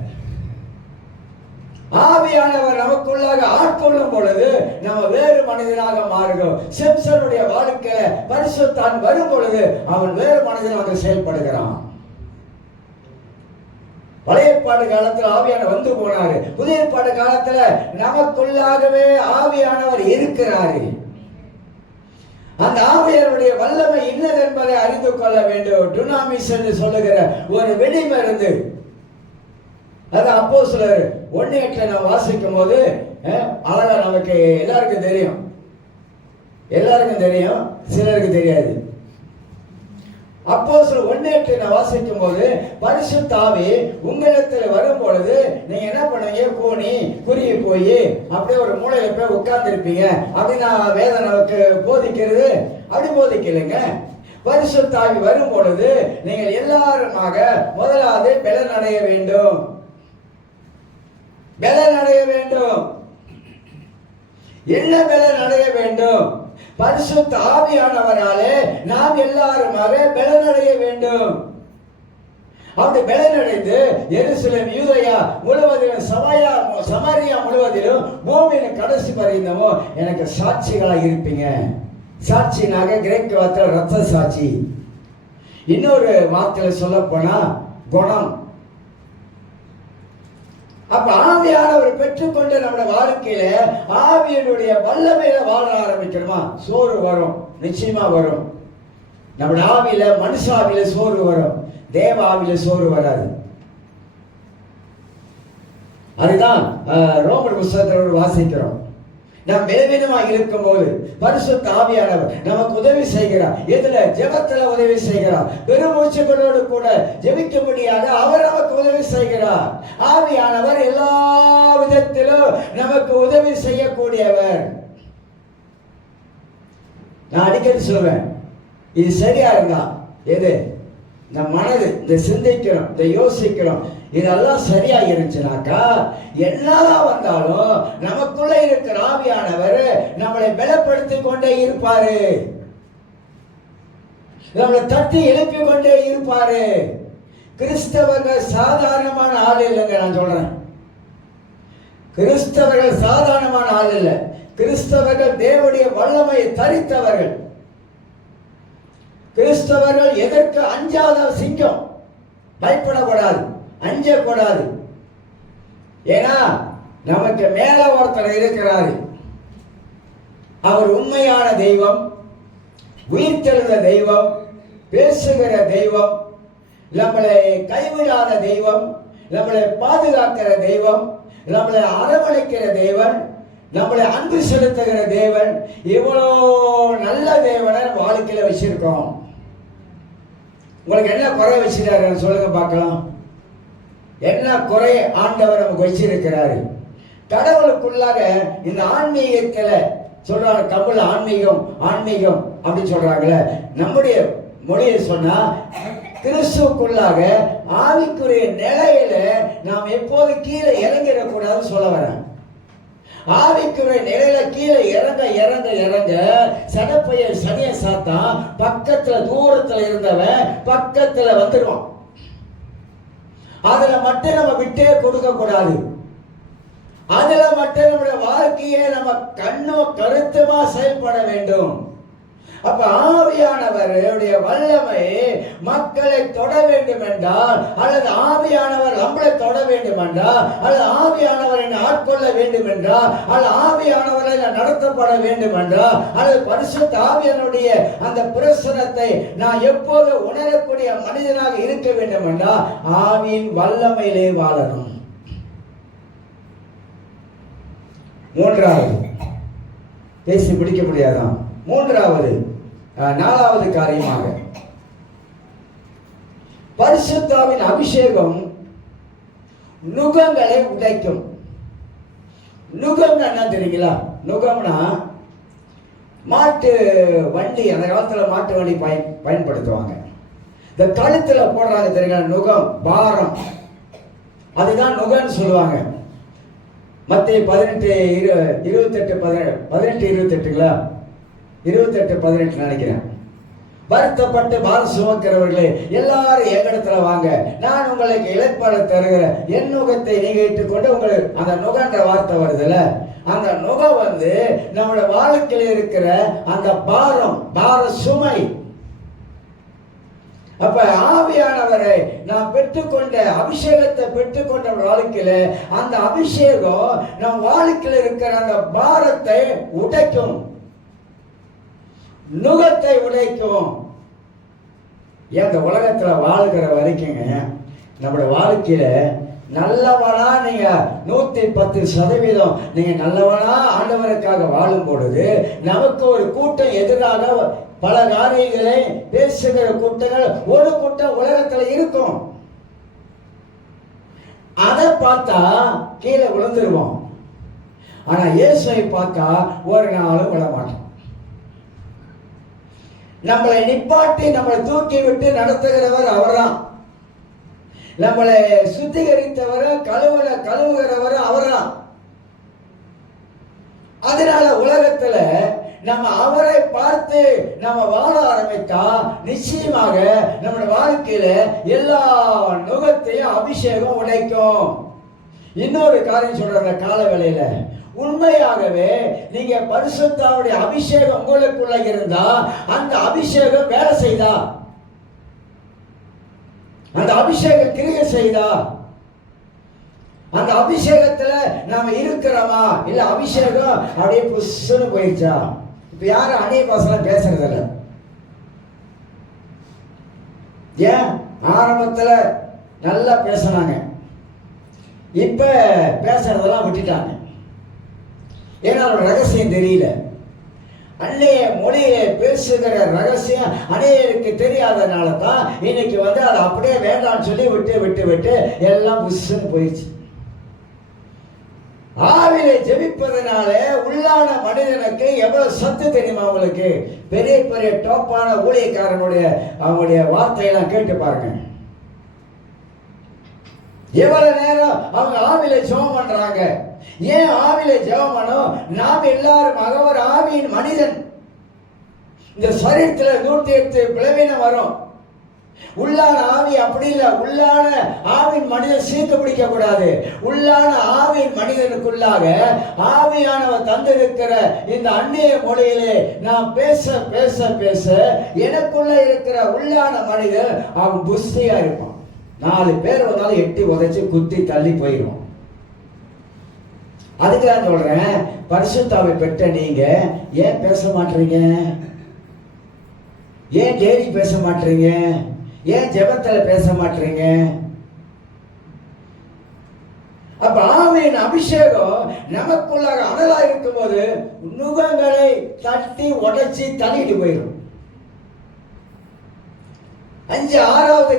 ஆவியானவர் நமக்குள்ளாக ஆட்கொள்ளும் பொழுது நம்ம வேறு மனிதனாக மாறுகிறோம். சிம்சனுடைய வாழ்க்கையில பரிசுத்தான் வரும் பொழுது அவன் வேறு மனிதனாக செயல்படுகிறான். பழைய ஏற்பாடு காலத்துல ஆவியானவர் வந்து போனாரு. புதிய ஏற்பாடு காலத்துல நமக்குள்ளாகவே ஆவியானவர் இருக்கிறாரு. அந்த ஆவியானுடைய வல்லமை இன்னது என்பதை அறிந்து கொள்ள வேண்டும். டுனாமிஸ் என்று சொல்லுகிற ஒரு வெடிமருந்து. அது அப்போஸ்தலர் 1:8 நாம் வாசிக்கும் போது அழகா நமக்கு எல்லாருக்கும் தெரியும், சிலருக்கு தெரியாது. அப்போஸ்தலர் 1:8 நான் வாசிக்கும் போது பரிசுத்த ஆவி உங்களிடத்தில் வரும் பொழுது நீங்க என்ன பண்ணுவீங்க? கூனி குறுகி போய் அப்படியே ஒரு மூலையில போய் உட்கார்ந்து இருப்பீங்க அப்படின்னு வேதம் நமக்கு போதிக்கிறது. அப்படி போதிக்கலைங்க. பரிசுத்த ஆவி வரும் பொழுது நீங்கள் எல்லாருமாக முதலாவது பலன் அடைய வேண்டும். என்ன பலன் அடைய வேண்டும்? பரிசுத்த ஆவியானவராலே நாம் எல்லாருமாக பலன் அடைய வேண்டும். அப்படி பலன் அடைந்து எருசலேம், யூதேயா முழுவதிலும், சமாரியா முழுவதிலும், பூமியின் கடைசி பரிந்தமோ எனக்கு சாட்சிகளாக இருப்பீங்க. சாட்சினாக கிரேக்க வார்த்தை ரத்த சாட்சி. இன்னொரு வார்த்தையில சொல்ல போனா குணம். அப்ப ஆவியானவர் பெற்றுக்கொண்டு நம்ம வாழ்க்கையில ஆவியனுடைய வல்லமையில வாழ ஆரம்பிக்கணுமா? சோறு வரும், நிச்சயமா வரும். நம்ம ஆவியில, மனுஷ ஆவியில சோறு வரும், தேவ ஆவியில சோறு வராது. அதுதான் ரோமர் புத்தகத்தில் வாசிக்கிறோம். நாம் பலவீனமாக இருக்கும் போது பரிசுத்த ஆவியானவர் நமக்கு உதவி செய்கிறார். எதுல? ஜெபத்துல உதவி செய்கிறார். பெருமூச்சுகளோடு கூட ஜெபிக்கும்படியாக அவர் நமக்கு உதவி செய்கிறார். ஆவியானவர் எல்லா விதத்திலும் நமக்கு உதவி செய்யக்கூடியவர். நான் அடிக்கடி சொல்றேன், இது சரியா இருந்தா எது நம் மனது இந்த சிந்திக்கிறோம், இந்த யோசிக்கிறோம், இதெல்லாம் சரியா இருந்துச்சுனாக்கா என்னதான் வந்தாலும் நமக்குள்ள இருக்கிற ஆவியானவர் நம்மளை பலப்படுத்தி கொண்டே இருப்பாரு, நம்மளை தட்டி எழுப்பி கொண்டே இருப்பாரு. கிறிஸ்தவர்கள் சாதாரணமான ஆள் இல்லைங்க. நான் சொல்றேன், கிறிஸ்தவர்கள் சாதாரணமான ஆள் இல்லை. கிறிஸ்தவர்கள் தேவனுடைய வல்லமையை தரித்தவர்கள். கிறிஸ்தவர்கள் எதற்கு அஞ்சாத சிங்கம். பயப்படக்கூடாது, அஞ்சக்கூடாது. ஏன்னா நமக்கு மேல ஒருத்தர் இருக்கிறாரு. அவர் உண்மையான தெய்வம், உயிர்த்தெழுந்த தெய்வம், பேசுகிற தெய்வம், நம்மளை கைவிடாத தெய்வம், நம்மளை பாதுகாக்கிற தெய்வம், நம்மளை அரவணைக்கிற தேவன், நம்மளை அன்பு செலுத்துகிற தேவன். இவ்வளோ நல்ல தேவனை வாழ்க்கையில வச்சிருக்கோம். உங்களுக்கு என்ன குறை வச்சிருக்காரு சொல்லுங்க பார்க்கலாம். என்ன குறை ஆண்டவர் நமக்கு வச்சிருக்கிறாரு? கடவுளுக்குள்ளாக இந்த ஆன்மீகத்துல சொல்றாங்க, தமிழ் ஆன்மீகம் ஆன்மீகம் அப்படின்னு சொல்றாங்கல்ல. நம்முடைய மொழியை சொன்னா கிறிஸ்துவுக்குள்ளாக ஆவிக்குரிய நிலையில நாம் எப்போது கீழே இறங்கிடக்கூடாதுன்னு சொல்ல வரேன். ஆவிக்குரிய நிலையில கீழே இறங்க இறங்க இறங்க சடப்பைய சனிய சாத்தான் பக்கத்துல தூரத்துல இருந்தவன் பக்கத்துல வந்துடுவான். அதுல மட்டும் நம்ம விட்டே கொடுக்க கூடாது. அதுல மட்டும் நம்முடைய வாழ்க்கையை நம்ம கண்ணும் கருத்துமா செயல்பட வேண்டும். அப்ப ஆவியானவருடைய வல்லமை மக்களை தொட வேண்டும் என்றால், அல்லது ஆவியானவர் நம்மளை தொட வேண்டும் என்றால், அல்லது ஆவியானவரை ஆட்கொள்ள வேண்டும் என்றால், அல்லது ஆவியானவரை நடத்தப்பட வேண்டும் என்றால், அல்லது பரிசுத்த ஆவியானுடைய அந்த பிரசனத்தை நான் எப்போது உணரக்கூடிய மனிதனாக இருக்க வேண்டும் என்றால் ஆவியின் வல்லமையிலே வாழணும். மூன்றாவது, பேசி பிடிக்க முடியாதான். மூன்றாவது, நாலாவது காரியமாக பரிசுத்தாவின் அபிஷேகம் நுகங்களை உடைக்கும். நுகம்னா என்ன தெரியுங்களா? நுகம்னா மாட்டு வண்டி, அந்த காலத்துல மாட்டு வண்டி பயன்படுத்துவாங்க. இந்த கழுத்துல போடுறாங்க தெரியுங்களா, நுகம், பாரம், அதுதான் நுகம்னு சொல்லுவாங்க. மத்திய 18:28 நினைக்கிறேன். வருத்தப்பட்டு பாரம் சுமக்கிறவர்களே எல்லாரும் எங்கிடத்துல வாங்க, நான் உங்களுக்கு இளைப்பாற தருகிறேன், என் நுகத்தை நீங்க இட்டுக்கொண்டு. உங்களுக்கு அந்த நுகன்ற வார்த்தை வருதுல்ல, அந்த நுகம் நம்முடைய வாழ்க்கையில் இருக்கிற அந்த பார சுமை. அப்ப ஆவியானவரை நாம் பெற்றுக்கொண்ட அபிஷேகத்தை பெற்றுக்கொண்ட வாழ்க்கையில அந்த அபிஷேகம் நம் வாழ்க்கையில் இருக்கிற அந்த பாரத்தை உடைக்கும், நுகத்தை உடைக்கும். இந்த உலகத்துல வாழ்கிற வரைக்குங்க நம்முடைய வாழ்க்கையில நல்லவனா நீங்க 110% நீங்க நல்லவனா ஆண்டவருக்காக வாழும் பொழுது நமக்கு ஒரு கூட்டம் எதிராக பல காரியங்களை பேசுகிற கூட்டங்கள் ஒரு கூட்டம் உலகத்துல இருக்கும். அதை பார்த்தா கீழே விழுந்துருவோம். ஆனா இயேசுவை பார்த்தா ஒரு நாளும் விழ மாட்டோம். நம்மளை நிப்பாட்டி நம்மளை தூக்கி விட்டு நடத்துகிறவர் அவர்தான். நம்மளை சுத்திகரித்தவர் கழுவுகிறவர் அவர்தான். அதனால உலகத்துல நம்ம அவரை பார்த்து நம்ம வாழ ஆரம்பித்தா நிச்சயமாக நம்ம வாழ்க்கையில எல்லா நுகத்தையும் அபிஷேகம் உடைக்கும். இன்னொரு காரியம் சொல்ற கால வேளையில உண்மையாகவே நீங்க பரிசுத்தாவுடைய அபிஷேகம் உங்களுக்குள்ள இருந்தா அந்த அபிஷேகம் வேலை செய்தா, அந்த அபிஷேகம் கிரியை செய்தா, அந்த அபிஷேகத்துல நாம இருக்கிறோமா இல்ல அபிஷேகம் அப்படியே புஷ்னு போயிடுச்சா? இப்ப யாரும் அந்நிய பாஷையில பேசுறது இல்ல. ஏன்? ஆரம்பத்துல நல்லா பேசினாங்க, இப்ப பேசுறதெல்லாம் விட்டுட்டாங்க. ஏன்னா ரகசியம் தெரியல. அன்னைய மொழியை பேசுகிற ரகசியம் அநேகருக்கு தெரியாதனால தான் இன்னைக்கு அதை அப்படியே வேண்டாம்னு சொல்லி விட்டு எல்லாம் புஷ்னு போயிடுச்சு. ஆவிலே ஜெபிப்பதனால உள்ளான மனிதனுக்கு எவ்வளவு சத்து தெரியுமா உங்களுக்கு? பெரிய பெரிய டாப்பான ஊழியக்காரனுடைய அவங்களுடைய வார்த்தையெல்லாம் கேட்டு பாருங்க. எவ்வளவு நேரம் அவங்க ஆவில ஜெபம் பண்றாங்க. ஏன் ஆவில ஜெபம் பண்ணோம்? நாம் எல்லாரும் ஒரு ஆவியின் மனிதன். இந்த சரீரத்துல 108 பிளவினம் வரும். உள்ளான ஆவி அப்படி இல்லை. உள்ளான ஆவின் மனிதன் சீர்த்து பிடிக்க கூடாது. உள்ளான ஆவின் மனிதனுக்குள்ளாக ஆவியானவர் தந்திருக்கிற இந்த அந்நிய மொழியிலே நாம் பேச பேச பேச எனக்குள்ள இருக்கிற உள்ளான மனிதன் அவன் புஷ்டியா இருப்பான். 4 பேர் வந்தாலும் எட்டி உதைச்சு குத்தி தள்ளி போயிடும். அதுக்கு நான் சொல்றேன், பரிசுத்தாவை பெற்ற நீங்க ஏன் பேச மாட்டீங்க? ஏன் டெய்லி பேச மாட்டீங்க? ஏன் ஜெபத்துல பேச மாட்டீங்க? அப்ப ஆவியின் அபிஷேகம் நமக்குள்ளாக அனலா இருக்கும் போது நுகங்களை தட்டி உடைச்சி தள்ளிட்டு போயிடும். அஞ்சாவது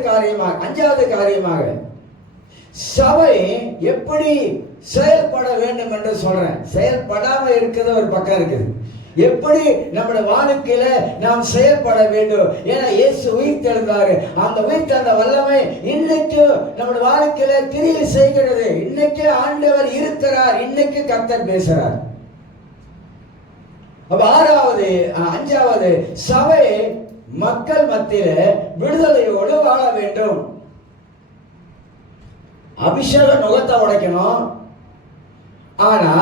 காரியமாக சபை எப்படி செயல்பட வேண்டும் என்று சொல்றேன். செயல்படாம இருக்கிறது ஒரு பக்கம் இருக்குது. எப்படி நம்முடைய வாழ்க்கையில நாம் செயல்பட வேண்டும்? ஏன்னா இயேசு உயிர் தெழுந்தாரு. அந்த உயிர் தெழுந்த வல்லமை இன்னைக்கு நம்முடைய வாழ்க்கையில கிரியை செய்கிறது. இன்னைக்கு ஆண்டவர் இருக்கிறார். இன்னைக்கு கர்த்தர் பேசுறார். அஞ்சாவது சபை மக்கள் மத்தியில விடுதலையோடு வாழ வேண்டும். அபிஷேக நுகத்தை உடைக்கணும். ஆனா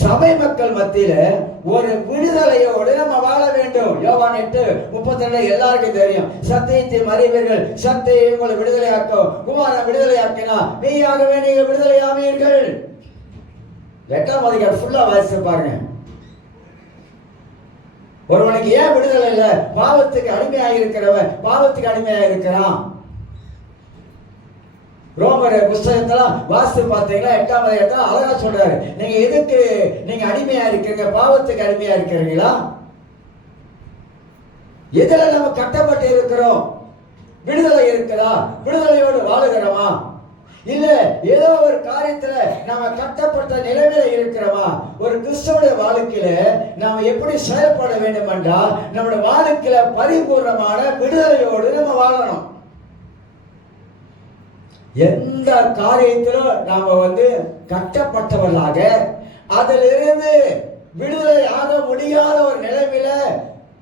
சபை மக்கள் மத்தியில ஒரு விடுதலையோடு நம்ம வாழ வேண்டும். யோவான் 8:32 எல்லாருக்கும் தெரியும். சத்தியத்தை அறிவீர்கள், சத்தியம் உங்களை விடுதலையாக்கும், குமாரன் விடுதலையாக்கினா மெய்யாகவே நீங்க விடுதலையாவீர்கள். 8ஆம் அதிகாரம் ஃபுல்லா வாசிச்சு பாருங்க. ஒருவனுக்கு ஏன் விடுதலை இல்லை? பாவத்துக்கு அடிமையாக இருக்கிறவன் பாவத்துக்கு அடிமையாக இருக்கிறான். ரோமர் புஸ்தகத்துல வாசித்து பார்த்தீங்கன்னா 8ஆம் அதிகாரத்துல அழகா சொல்றாரு, நீங்க எதுக்கு நீங்க அடிமையா இருக்கீங்க? பாவத்துக்கு அடிமையா இருக்கிறீங்களா? எதுல நம்ம கட்டப்பட்டு இருக்கிறோம்? விடுதலை இருக்குதா? விடுதலையோடு வாழுகிறோமா? இல்ல ஏதோ ஒரு காரியத்துல நாம கட்டப்பட்ட நிலைமையில இருக்கிறோமா? ஒரு கிறிஸ்தவனுடைய வாழ்க்கையில நாம எப்படி செயல்பட வேண்டும் என்றால், நம்முடைய வாழ்க்கையில பரிபூர்ணமான விடுதலையோடு நம்ம வாழணும். எந்த காரியத்திலும் நாம கட்டப்பட்டவர்களாக அதிலிருந்து விடுதலை ஆக முடியாத ஒரு நிலைமையில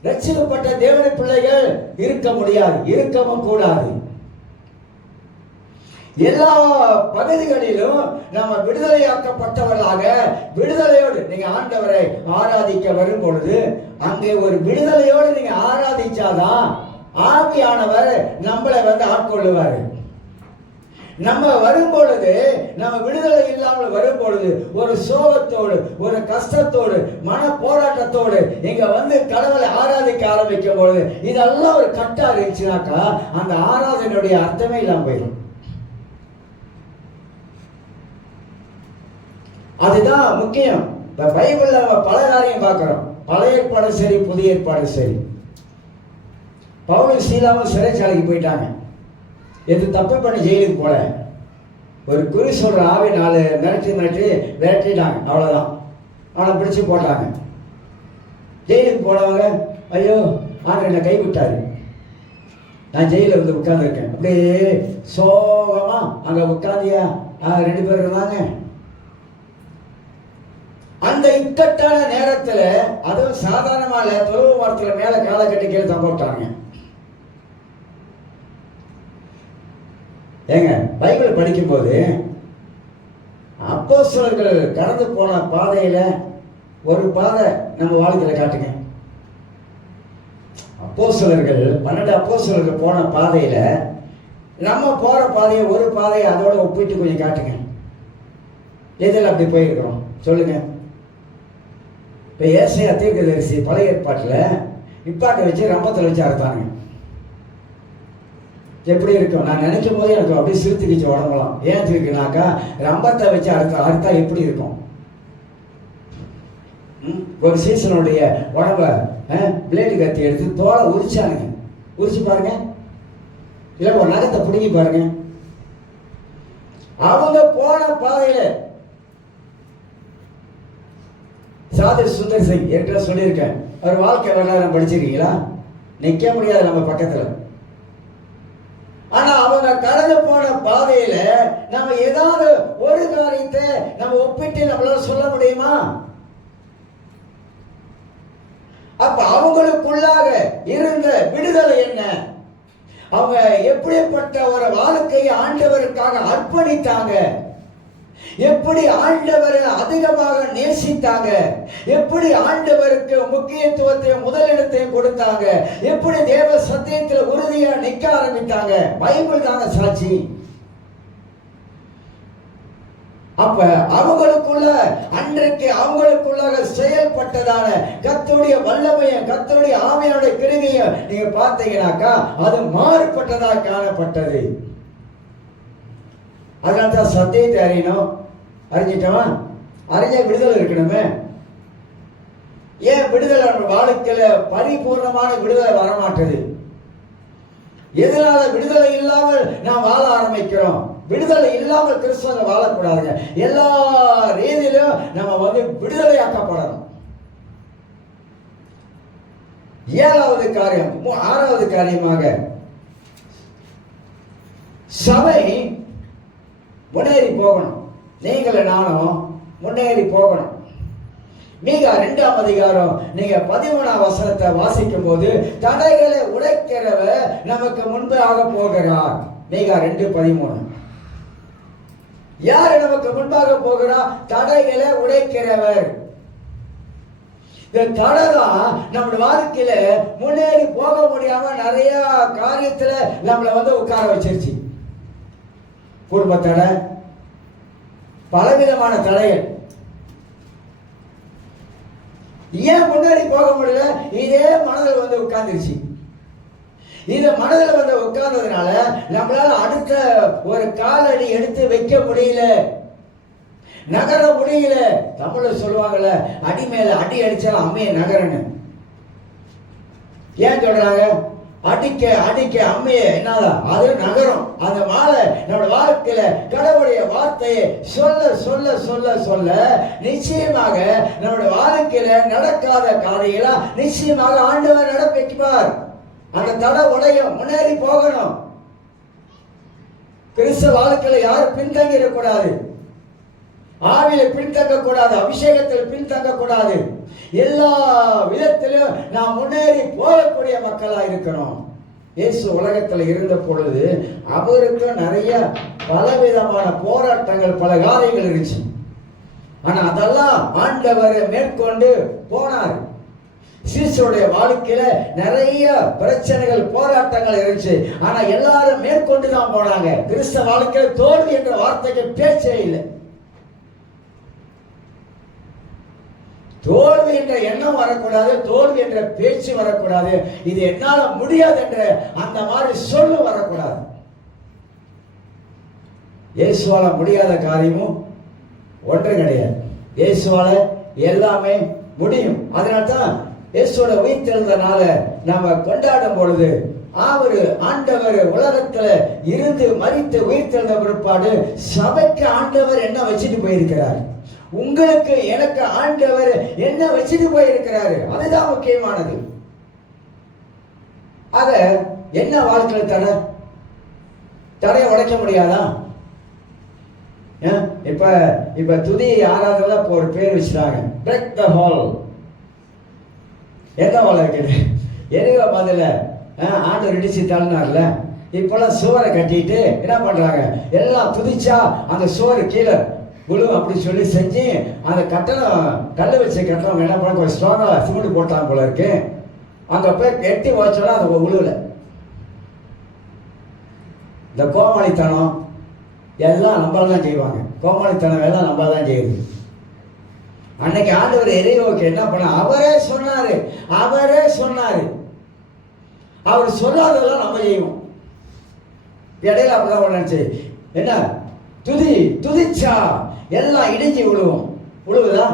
ரட்சிக்கப்பட்ட தேவனுடைய பிள்ளைகள் இருக்க முடியாது, இருக்கவும் கூடாது. எல்லா பகுதிகளிலும் நாம விடுதலையாக்கப்பட்டவர்களாக விடுதலையோடு நீங்க ஆண்டவரை ஆராதிக்க வரும் பொழுது அங்கே ஒரு விடுதலையோடு நீங்க ஆராதிச்சாதான் ஆவியானவர் நம்மளை ஆட்கொள்ளுவாரு. நம்ம வரும் பொழுது, நம்ம விடுதலை இல்லாமல் வரும் பொழுது ஒரு சோகத்தோடு, ஒரு கஷ்டத்தோடு, மன போராட்டத்தோடு இங்க கடவுளை ஆராதிக்க ஆரம்பிக்கும் பொழுது இதெல்லாம் ஒரு கட்டா இருந்துச்சுனாக்கா அந்த ஆராதனையுடைய அர்த்தமே இல்லாம போயிடும். அதுதான் முக்கியம். பைபிள்ல நம்ம பல காரியம் பார்க்கிறோம். பழைய ஏற்பாடு சரி, புதிய ஏற்பாடு சரி. பவுலும் சீலாவும் சிறைச்சாலைக்கு போயிட்டாங்க. எது தப்பு பண்ணி ஜெயிலுக்கு போல. ஒரு குறி சொல்ற ஆவி 4 விரட்டிட்டாங்க, அவ்வளவுதான். அவனை பிடிச்சு போட்டாங்க. ஜெயிலுக்கு போனவங்க, ஐயோ ஆண்டு என்னை கைவிட்டாரு, நான் ஜெயில உட்கார்ந்துருக்கேன். அப்படியே சோகமா அங்க உட்காந்தியா 2 பேர் இருந்தாங்க. அந்த இக்கட்டான நேரத்துல, அதுவும் சாதாரணமா இல்ல, தொழுவு மரத்துல மேல காலை கட்டி கீழே தம்போட்டாங்க. ஏங்க, பைபிள் படிக்கும்போது அப்போஸ்தலர்கள் கடந்து போன பாதையில ஒரு பாதை நம்ம வாழ்க்கையில காட்டுங்க. அப்போஸ்தலர்கள் 12 அப்போஸ்தலர்கள் போன பாதையில நம்ம போற பாதையை, ஒரு பாதையை அதோட ஒப்பிட்டு கொஞ்சம் காட்டுங்க. எதில் அப்படி போயிருக்கிறோம் சொல்லுங்க. இப்ப ஏசாயா தீர்க்கதரிசி பழைய ஏற்பாட்டுல இப்பாட்டை வச்சு ரம்பத்தில் வச்சு அறுத்தாங்க. எப்படி இருக்கும்? நான் நினைக்கும் போது எனக்கு அப்படியே சிரித்துக்கிச்சு உடம்பலாம். ஏன் இருக்குனாக்கா, ரம்பத்தை வச்சு அறுத்தா எப்படி இருக்கும்? ஒரு சீசனுடைய உடம்ப பிளேடு கத்தி எடுத்து தோலை உரிச்சானுங்க. உரிச்சு பாருங்க, இல்ல ஒரு நகத்தை பிடுங்கி பாருங்க. அவங்க போன பாதையில சாதிர் சுந்தர் சிங் ஏற்கனவே சொல்லியிருக்கேன். அவர் வாழ்க்கை வரலாறு படிச்சிருக்கீங்களா? நிக்க முடியாது நம்ம பக்கத்துல. ஆனா அவங்க கடந்து போன பாதையில நம்ம ஏதாவது ஒரு காரியத்தை நம்ம ஒப்பிட்டு நம்மளால சொல்ல முடியுமா? அப்ப அவங்களுக்குள்ளாக இருந்த விடுதலை என்ன? அவங்க எப்படிப்பட்ட ஒரு வாழ்க்கையை ஆண்டவருக்காக அர்ப்பணித்தாங்க, எப்படி ஆண்டவரை அதிகமாக நேசித்தாங்க, எப்படி ஆண்டவருக்கு முக்கியத்துவத்தையும் முதலிடத்தையும் கொடுத்தாங்க, எப்படி தேவ சத்தியத்தில் உறுதியா நிற்க ஆரம்பித்தாங்க. பைபிள் தாங்க சாட்சி. அப்ப அவங்களுக்குள்ள அன்றைக்கு அவங்களுக்குள்ளாக செயல்பட்டதான கர்த்தருடைய வல்லமையும் கர்த்தருடைய ஆவியானுடைய கிருபையும் நீங்க பார்த்தீங்கன்னாக்கா அது மாறுபட்டதா காணப்பட்டது. அதனால தான் சத்தியத்தை அறியணும். அறிஞ்சிட்டோமா? அறிஞ்ச விடுதலை இருக்கணுமே. ஏன் விடுதலை நம்ம வாழ்க்கையில பரிபூர்ணமான விடுதலை வரமாட்டது? எதனால விடுதலை இல்லாமல் நாம் வாழ ஆரம்பிக்கிறோம்? விடுதலை இல்லாமல் கிறிஸ்தவங்க வாழக்கூடாதுங்க. எல்லா ரீதியிலும் நம்ம விடுதலையாக்கப்படணும். 7வது காரியம், 6வது காரியமாக சபை முன்னேறி போகணும். நீங்களும் நானும் முன்னேறி போகணும். மீகா 2ஆம் அதிகாரம் நீங்க 13ஆம் வசனத்தை வாசிக்கும் போது, தடைகளை உடைக்கிறவர் நமக்கு முன்பாக போகிறார். மீகா 2:13. யாரு நமக்கு முன்பாக போகிறார்? தடைகளை உடைக்கிறவர். இந்த தடை தான் நம்முடைய வாழ்க்கையில முன்னேறி போக முடியாம நிறைய காரியத்துல நம்மளை உட்கார வச்சிருச்சு. குடும்ப தடை, பலவிதமான தடைகள். ஏன் முன்னேறி போக முடியல? இதே மனதில் உட்கார்ந்துருச்சு. இது மனதில் உட்கார்ந்ததுனால நம்மளால அடுத்த ஒரு காலடி எடுத்து வைக்க முடியல, நகர முடியல. தமிழ்ல சொல்லுவாங்கல்ல, அடி மேல அடி அடிச்சாலும் அம்மைய நகரன்னு. ஏன் சொல்றாங்க? அடிக்க அடிக்க அம்மைய என்னதான் அது நகரும். அந்த மாலை நம்முடைய வாழ்க்கையில கடவுளுடைய வார்த்தையை சொல்ல சொல்ல சொல்ல சொல்ல நிச்சயமாக நம்முடைய வாழ்க்கையில நடக்காத காரியங்களா நிச்சயமாக ஆண்டவர் நடப்பிப்பார். அந்த தடை உடையும், முன்னேறி போகணும். கிறிஸ்தவ வாழ்க்கையில யாரும் பின்தங்கிடக்கூடாது, ஆவியில பின்தங்க கூடாது, அபிஷேகத்தில் பின்தங்க கூடாது. எல்லா விதத்திலும் நாம் முன்னேறி போகக்கூடிய மக்களா இருக்கணும். இயேசு உலகத்தில் இருந்த பொழுது அவருக்கு நிறைய பலவிதமான போராட்டங்கள், பல காரியங்கள் இருந்துச்சு. ஆனா அதெல்லாம் ஆண்டவர் மேற்கொண்டு போனார். சீசருடைய வாழ்க்கையில நிறைய பிரச்சனைகள், போராட்டங்கள் இருந்துச்சு. ஆனா எல்லாரும் மேற்கொண்டு தான் போனாங்க. கிறிஸ்தவ வாழ்க்கையில தோல்வி என்ற வார்த்தைக்கு பேச்சே இல்லை. தோல்வி என்ற எண்ணம் வரக்கூடாது, தோல்வி என்ற பேச்சு வரக்கூடாது, இது என்னால முடியாது என்ற அந்த மாதிரி சொல்லு வரக்கூடாது. இயேசுவால முடியாத காரியமும் ஒன்று கிடையாது. இயேசுவால எல்லாமே முடியும். அதனால்தான் இயேசுவோட உயிர்த்தெழுந்தனால நாம கொண்டாடும் பொழுது அவரு ஆண்டவர் உலகத்துல இருந்து மரித்து உயிர்த்தெழுந்த பிற்பாடு சபைக்கு ஆண்டவர் என்ன வச்சுட்டு போயிருக்கிறார், உங்களுக்கு எனக்கு ஆண்டவர் என்ன வச்சுட்டு போயிருக்கிறாரு, அதுதான் முக்கியமானது. அத என்ன வாழ்க்கையில் தடையை உடைக்க முடியாதா? இப்ப துதி ஆராதனை ஒரு பேர் வச்சுட்டாங்க, பிரேக் த ஹால். என்ன வாழ இருக்குது? எதுவா பதில ஆண்டவர் இடிச்சு தள்ளினார்ல, இப்பெல்லாம் சுவரை கட்டிட்டு என்ன பண்றாங்க, எல்லாம் துதிச்சா அந்த சுவர் கீழே குழு அப்படி சொல்லி செஞ்சு அந்த கட்டணம் கல் வச்ச கட்டணம் என்ன பண்ண கொஞ்சம் ஸ்ட்ராங்கா சிமெண்ட் போட்டாங்க போல இருக்கு. அங்க போய் கெட்டி வச்சோன்னா அது உழுவுல. இந்த கோமாளித்தனம் எல்லாம் நம்மள தான் செய்வாங்க. கோமாளித்தனம் எல்லாம் நம்ம தான் செய்யுது. அன்னைக்கு ஆண்டவர் எரியோக்கு என்ன பண்ண, அவரே சொன்னாரு. அவர் சொல்லாததெல்லாம் நம்ம செய்வோம். இடையில அப்படிதான் நினைச்சு என்ன துதிச்சா எல்லாம் இடிஞ்சு உழுவுதா?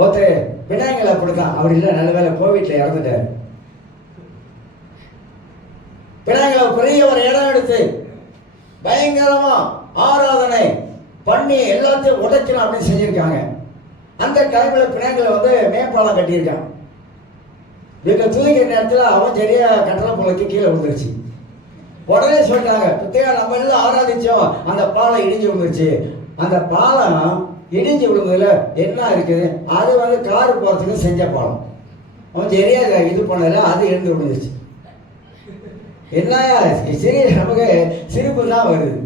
ஒருத்தர் விநாயகர் அப்படித்தான். அவர் இல்ல, நல்ல வேலை கோவிட்ல இறந்துட்டார். விநாயகர் பெரிய ஒரு இடம் எடுத்து பயங்கரமா ஆராதனை பண்ணி எல்லாத்தையும் உடைக்கணும் அப்படின்னு செஞ்சிருக்காங்க. அந்த டைம்ல விநாயகர் மேம்பாலம் கட்டியிருக்கான். இவங்க துதிக்கிற நேரத்தில் அவன் சரியா கட்டளை போலக்கு கீழே விழுந்துருச்சு. உடனே சொல்லிட்டாங்க, புத்தியா நம்ம எல்லாம் ஆராதிச்சோம், அந்த பாலம் இடிஞ்சு விழுந்துருச்சு. அந்த பாலம் இடிஞ்சு விழுந்ததுல என்ன இருக்குது, அது காரு போறதுக்கு செஞ்ச பாலம். அவன் சரியா இது பண்ணல, அது இடிஞ்சு விழுந்துருச்சு. என்னயா சரி, நமக்கு சிரிப்பு தான் வருது.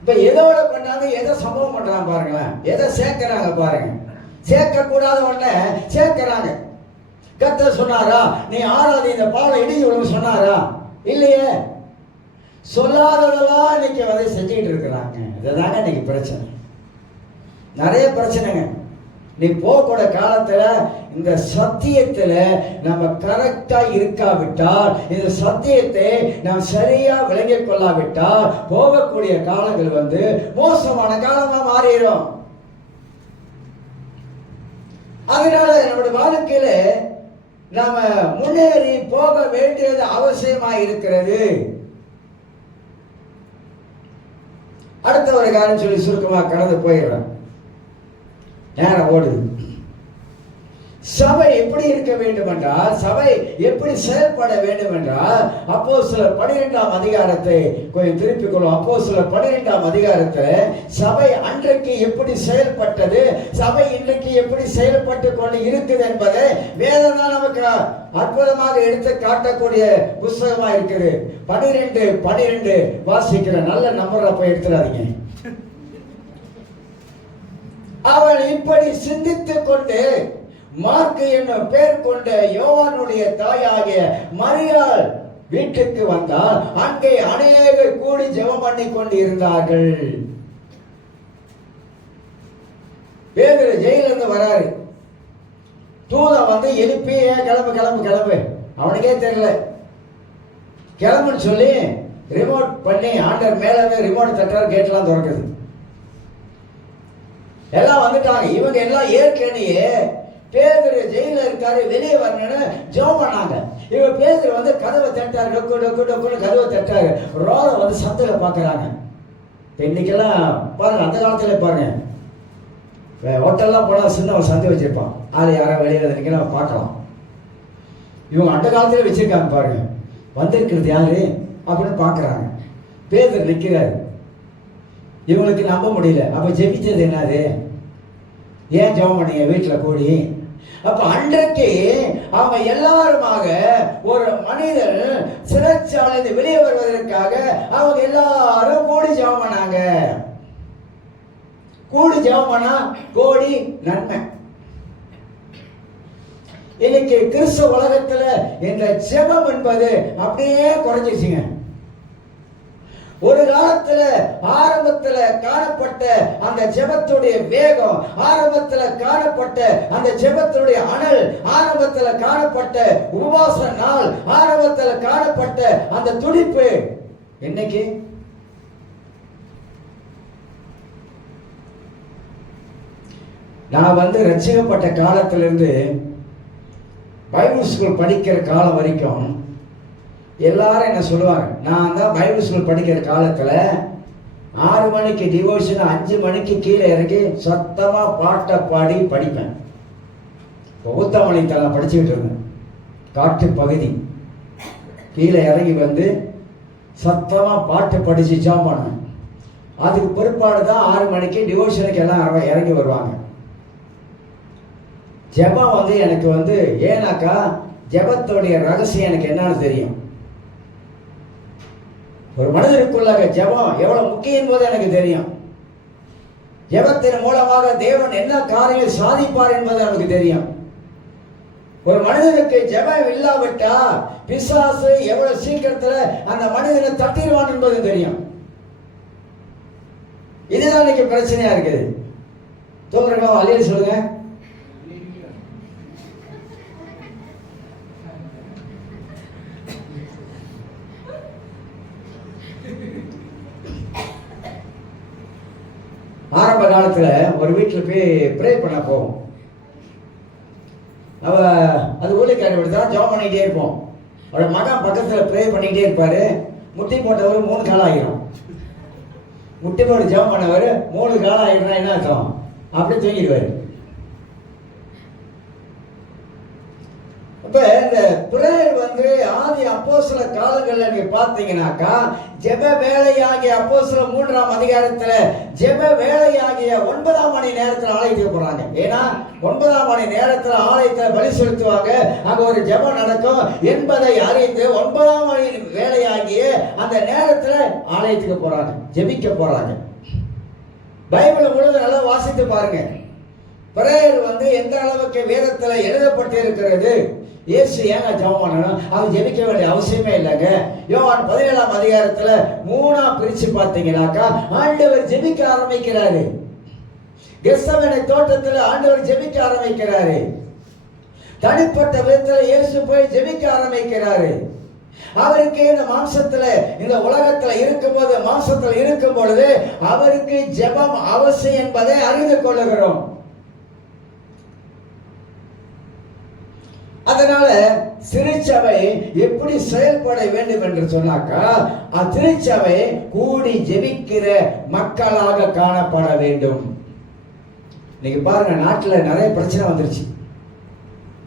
இப்ப எதோட பண்ணாங்க, எதை சம்பவம் பண்றாங்க பாருங்களேன், எதை சேர்க்கிறாங்க பாருங்க. சேர்க்க கூடாத உடனே சேர்க்கிறாங்க. கர்த்தர் சொன்னாரா நீ ஆராதி இந்த பாலை இடிஞ்சு விழுந்து சொன்னாரா? இல்லையே. சொல்லாததெல்லாம் இன்னைக்கு அதை செஞ்சுக்கிட்டு இருக்கிறாங்க. இதுதாங்க இன்னைக்கு பிரச்சனை, நிறைய பிரச்சனைங்க. நீ போகக்கூட காலத்துல இந்த சத்தியத்துல நம்ம கரெக்டா இருக்காவிட்டால், இந்த சத்தியத்தை நாம் சரியா விளங்கிக் கொள்ளாவிட்டால் போகக்கூடிய காலங்கள் மோசமான காலமா மாறிடும். அதனால நம்முடைய வாழ்க்கையில நாம முன்னேறி போக வேண்டியது அவசியமா இருக்கிறது. அடுத்த ஒரு காரியம் சொல்லி சுருக்கமா கடந்து போயிடுறேன், நேரம் ஓடுது. சபை எப்படி இருக்க வேண்டும் என்றால், சபை எப்படி செயல்பட வேண்டும் என்றால், அப்போஸ்தலர் 12ஆம் அதிகாரத்தை கொஞ்சம் திருப்பிக் கொள்ளும். அப்போஸ்தலர் 12ஆம் அதிகாரத்தை சபை அன்றைக்கு எப்படி செயல்பட்டது, சபை இன்றைக்கு எப்படி செயல்பட்டு கொண்டு இருக்குது என்பதை வேதம் தான் நமக்கு அற்புதமாக எடுத்து காட்டக்கூடிய புஸ்தகமா இருக்குது. 12 வாசிக்கிற நல்ல நம்பரை போய் எடுத்துடாதீங்க. அவள் இப்படி சிந்தித்துக் கொண்டு மார்க்கு என்னும் பேர் கொண்ட யோவானுடைய தாயாகிய மரியாள் வீட்டுக்கு வந்தால் அங்கே அநேகர் கூடி ஜெபம் பண்ணி கொண்டு இருந்தார்கள். பேதுரு ஜெயில இருந்து வராரு. தூதன் எழுப்பி கிளம்பு அவனுக்கே தெரியல. கிளம்புன்னு சொல்லி ரிமோட் பண்ணி ஆண்டர் மேல ரிமோட் தட்டுறாரு, கேட்லாம் திறக்குது. எல்லாம் வந்துட்டாங்க. இவங்க எல்லாம் ஏற்கனவே பேதுரு ஜெயில இருக்காரு, வெளியே வரணும்னு ஜெபம் பண்ணாங்க. இவங்க பேதுரு வந்து கதவை தட்டாரு, டொக்கு டொக்கு டொக்குன்னு கதவை தட்டாரு. ரோலை வந்து சந்தையில பாக்குறாங்க. இன்னைக்கெல்லாம் பாருங்க, அந்த காலத்துல பாருங்க, ஹோட்டல்லாம் போனா சின்ன ஒரு சந்தை வச்சிருப்பான், ஆள் யாரும் வெளியே நினைக்கலாம் பார்க்கலாம். இவங்க அந்த காலத்துல வச்சிருக்காங்க பாருங்க. வந்திருக்கிறது யாரு அப்படின்னு பாக்குறாங்க. பேதுரு நிற்கிறாரு. இவங்களுக்கு நம்ப முடியல. அப்ப ஜெபிச்சது என்னது? ஏன் ஜெபம் பண்ணீங்க வீட்டில் கூடி? அப்ப அன்றைக்கு அவங்க எல்லாருமாக ஒரு மனிதன் சிறைச்சாலை வெளியே வருவதற்காக அவங்க எல்லாரும் கூடி ஜெபம் பண்ணாங்க. கூடி ஜெபம் பண்ணா கோடி நன்மை. இன்னைக்கு கிறிஸ்தவ உலகத்துல இந்த ஜெபம் என்பது அப்படியே குறைஞ்சிருச்சுங்க. ஒரு காலத்துல ஆரம்பத்துல காணப்பட்ட அந்த ஜெபத்துடைய வேகம், ஆரம்பத்துல காணப்பட்ட அந்த ஜெபத்துடைய அனல், ஆரம்பத்துல காணப்பட்ட உபவாச நாள், ஆரம்பத்துல காணப்பட்ட அந்த துடிப்பு இன்னைக்கு நான் வந்து ரட்சிக்கப்பட்ட காலத்திலிருந்து பைபிள் ஸ்கூல் படிக்கிற காலம் வரைக்கும் எல்லாரும் என்ன சொல்லுவாங்க, நான் தான் பைபிள் ஸ்கூல் படிக்கிற காலத்தில் 6 மணிக்கு டிவோஷன், 5 மணிக்கு கீழே இறங்கி சத்தமாக பாட்டை பாடி படிப்பேன். இப்போ ஊத்தமலை தலை படிச்சுக்கிட்டு இருந்தேன். காட்டு பகுதி கீழே இறங்கி வந்து சத்தமாக பாட்டு படித்து ஜாம் பண்ணேன். அதுக்கு பிற்பாடு தான் 6 மணிக்கு டிவோஷனுக்கு எல்லாம் இறங்கி வருவாங்க. ஜெபம் வந்து எனக்கு வந்து ஏன்னாக்கா ஜெபத்தோடைய ரகசியம் எனக்கு என்னன்னு தெரியும். ஒரு மனிதனுக்குள்ளாக ஜெபம் எவ்வளவு முக்கியம் என்பது எனக்கு தெரியும். ஜெபத்தின் மூலமாக தேவன் என்ன காரியம் சாதிப்பார் என்பது எனக்கு தெரியும். ஒரு மனிதனுக்கு ஜெபம் இல்லாவிட்டா பிசாசு எவ்வளவு சீக்கிரத்துல அந்த மனிதனை தட்டிடுவான் என்பது தெரியும். இதுதான் இன்னைக்கு பிரச்சனையா இருக்குது. தோன்றா அழிய சொல்லுங்க. ஆரம்ப காலத்துல ஒரு வீட்டில் போய் ப்ரே பண்ண போவோம். அது ஊழியக்காரர் வீடு தான், ஜாப் பண்ணிக்கிட்டே இருப்போம். அவரோட மகன் பக்கத்தில் ப்ரே பண்ணிக்கிட்டே இருப்பாரு. முட்டி போட்டவர் 3 காலம் ஆகிரும். முட்டி போட்டு ஜாப் பண்ணவர் 3 காலம் ஆகிடும்னா என்ன அர்த்தம்? அப்படி தூங்கிடுவார். இப்ப இந்த பிரேயர் வந்து ஆதி அப்போஸ்தல காலங்கள்ல நீங்க பாத்தீங்கன்னாக்கா ஜெப வேலையாகிய அப்போஸ்தலர் 3ஆம் அதிகாரத்துல ஜெப வேலையாகிய 9ஆம் மணி நேரத்துல ஆலயத்துக்கு போறாங்க. ஏன்னா 9ஆம் மணி நேரத்துல ஆலயத்துல பலி செலுத்துவாங்க, அங்க ஒரு ஜெபம் நடக்கும் என்பதை அறிந்து 9ஆம் மணி வேலையாகிய அந்த நேரத்துல ஆலயத்துக்கு போறாங்க, ஜெபிக்க போறாங்க. பைபிள் முழுவதும் நல்லா வாசித்து பாருங்க. பிரேயர் வந்து எந்த அளவுக்கு வேதத்துல எழுதப்பட்டு இருக்கிறது. இயேசு ஏங்க ஜெபம் பண்ணணும்? அவர் ஜெபிக்க வேண்டிய அவசியமே இல்லைங்க. யோவான் 17ஆம் அதிகாரத்துல 3ஆ பிரிச்சு பார்த்தீங்கன்னாக்கா ஆண்டவர் ஜெபிக்க ஆரம்பிக்கிறாரு. கெத்செமனே தோட்டத்துல ஆண்டவர் ஜெபிக்க ஆரம்பிக்கிறாரு. தனிப்பட்ட விதத்துல இயேசு போய் ஜெபிக்க ஆரம்பிக்கிறாரு. அவருக்கு இந்த மாம்சத்துல இந்த உலகத்துல இருக்கும்போது, மாம்சத்துல இருக்கும் பொழுது அவருக்கு ஜெபம் அவசியம் என்பதை அறிந்து கொள்ளுகிறோம். அதனால திருச்சபை எப்படி செயல்பட வேண்டும் என்று சொன்னாக்கா திருச்சபை கூடி ஜெபிக்கிற மக்களாக காணப்பட வேண்டும். நீங்க பாருங்க, நாட்டுல நிறைய பிரச்சனை வந்துருச்சு.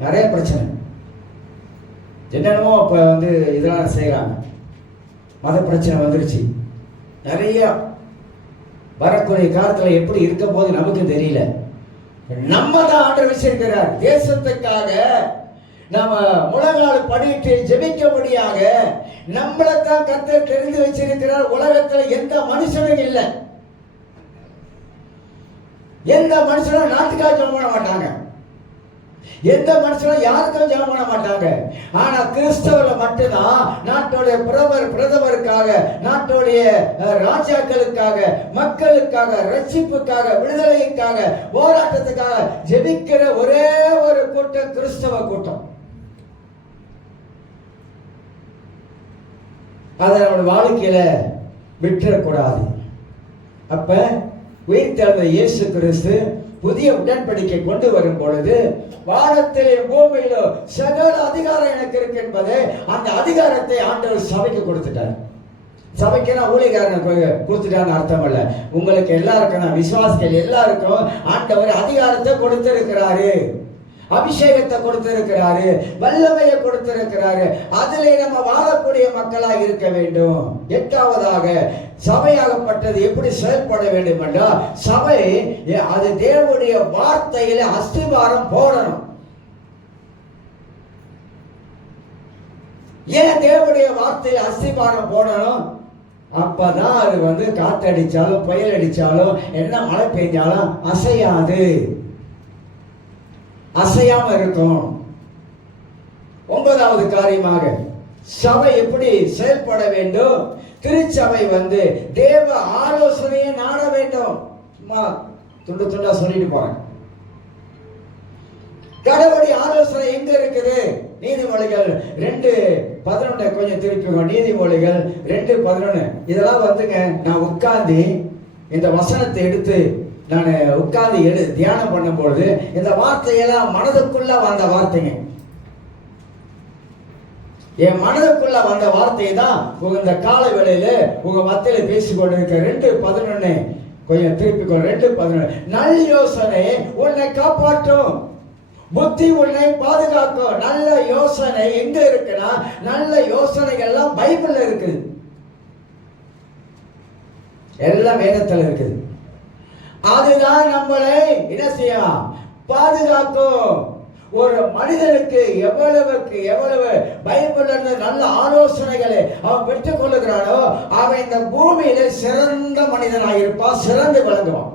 நிறைய பிரச்சனை என்னென்னமோ இப்ப வந்து இதெல்லாம் செய்யறாங்க. மத பிரச்சனை வந்துருச்சு நிறைய. வரக்கூடிய காலத்துல எப்படி இருக்க போது நமக்கு தெரியல. நம்ம தான் ஆண்டவர் வச்சிருக்கிறார். தேசத்துக்காக நாம முழங்கால் படிட்டு ஜெபிக்கும்படியாக நம்மளைத்தான் கர்த்தர் தெரிந்து வச்சிருக்கிறார். உலகத்துல எந்த மனுஷனும் இல்லை. எந்த மனுஷனும் நாட்டுக்காக ஜெபம் பண்ண மாட்டாங்க. எந்த மனுஷனும் யாருக்கும் ஜெபம் பண்ண மாட்டாங்க. ஆனா கிறிஸ்தவர்கள் மட்டும்தான் நாட்டுடைய பிரதமருக்காக, நாட்டுடைய ராஜாக்களுக்காக, மக்களுக்காக, ரட்சிப்புக்காக, விடுதலைக்காக, போராட்டத்துக்காக ஜெபிக்கிற ஒரே ஒரு கூட்டம் கிறிஸ்தவ கூட்டம். அதை நம்முடைய வாழ்க்கையில விட்டுறக்கூடாது. அப்ப உயிர்த்தெழுந்த இயேசு கிறிஸ்து புதிய உடன்படிக்கை கொண்டு வரும் பொழுது வானத்திலே பூமியிலோ சகல அதிகாரம் எனக்கு இருக்கு என்பது அந்த அதிகாரத்தை ஆண்டவர் சபைக்கு கொடுத்துட்டார். சபைக்குன்னா ஊழியக்காரனை கொடுத்துட்டான்னு அர்த்தம் இல்ல. உங்களுக்கு எல்லாருக்கும், விசுவாசிகள் எல்லாருக்கும் ஆண்டவர் அதிகாரத்தை கொடுத்திருக்கிறாரு, அபிஷேகத்தை கொடுத்திருக்கிறாரு, வல்லமையை கொடுத்திருக்கிறாரு. அதிலே நம்ம வாழக்கூடிய மக்களாக இருக்க வேண்டும். எட்டாவதாக சபையாகப்பட்டது எப்படி செயல்பட வேண்டும் என்றால், சபை அது தேவனுடைய வார்த்தையில அஸ்திவாரம் போடணும். ஏன் தேவனுடைய வார்த்தையில அஸ்திவாரம் போடணும்? அப்பதான் அது காத்தடிச்சாலும் புயல் அடிச்சாலும் என்ன மழை பெய்ஞ்சாலும் அசையாது, அசையாம இருக்கும். ஒன்பதாவது காரியமாக சபை எப்படி செயல்பட வேண்டும்? திருச்சபை தேவ ஆலோசனையை நாட வேண்டும். சும்மா துண்டு துண்டா சொல்லிட்டு போறேன். கடவுளுடைய ஆலோசனை எங்க இருக்குது? நீதிமொழிகள் 2:11 கொஞ்சம் திருப்பிங்க. நீதிமொழிகள் 2:11 இதெல்லாம் நான் உட்கார்ந்து இந்த வசனத்தை எடுத்து நான் உட்கார்ந்து தியானம் பண்ணும்பொழுது இந்த வார்த்தையெல்லாம் மனதுக்குள்ள வந்த வார்த்தைங்க. என் மனதுக்குள்ள வந்த வார்த்தை தான் இந்த கால வேளையில உங்க மத்தியில பேசிக்கொண்டிருக்க. 2:11 கொஞ்சம் திருப்பிக்கோ. 2:11 நல்ல யோசனை உன்னை காப்பாற்றும், புத்தி உன்னை பாதுகாக்கும். நல்ல யோசனை எங்க இருக்குன்னா, நல்ல யோசனைகள் எல்லாம் பைபிள்ல இருக்குது, எல்லாம் வேதத்துல இருக்குது. அதுதான் நம்மளை என்ன செய்யும்? பாதுகாக்கும். ஒரு மனிதனுக்கு எவ்வளவுக்கு எவ்வளவு பைபிள்ல இருந்து நல்ல ஆலோசனைகளை அவன் பெற்றுக் கொள்ளுகிறானோ அவன் இந்த பூமியில சிறந்த மனிதனாக இருப்பான், சிறந்து விளங்குவான்.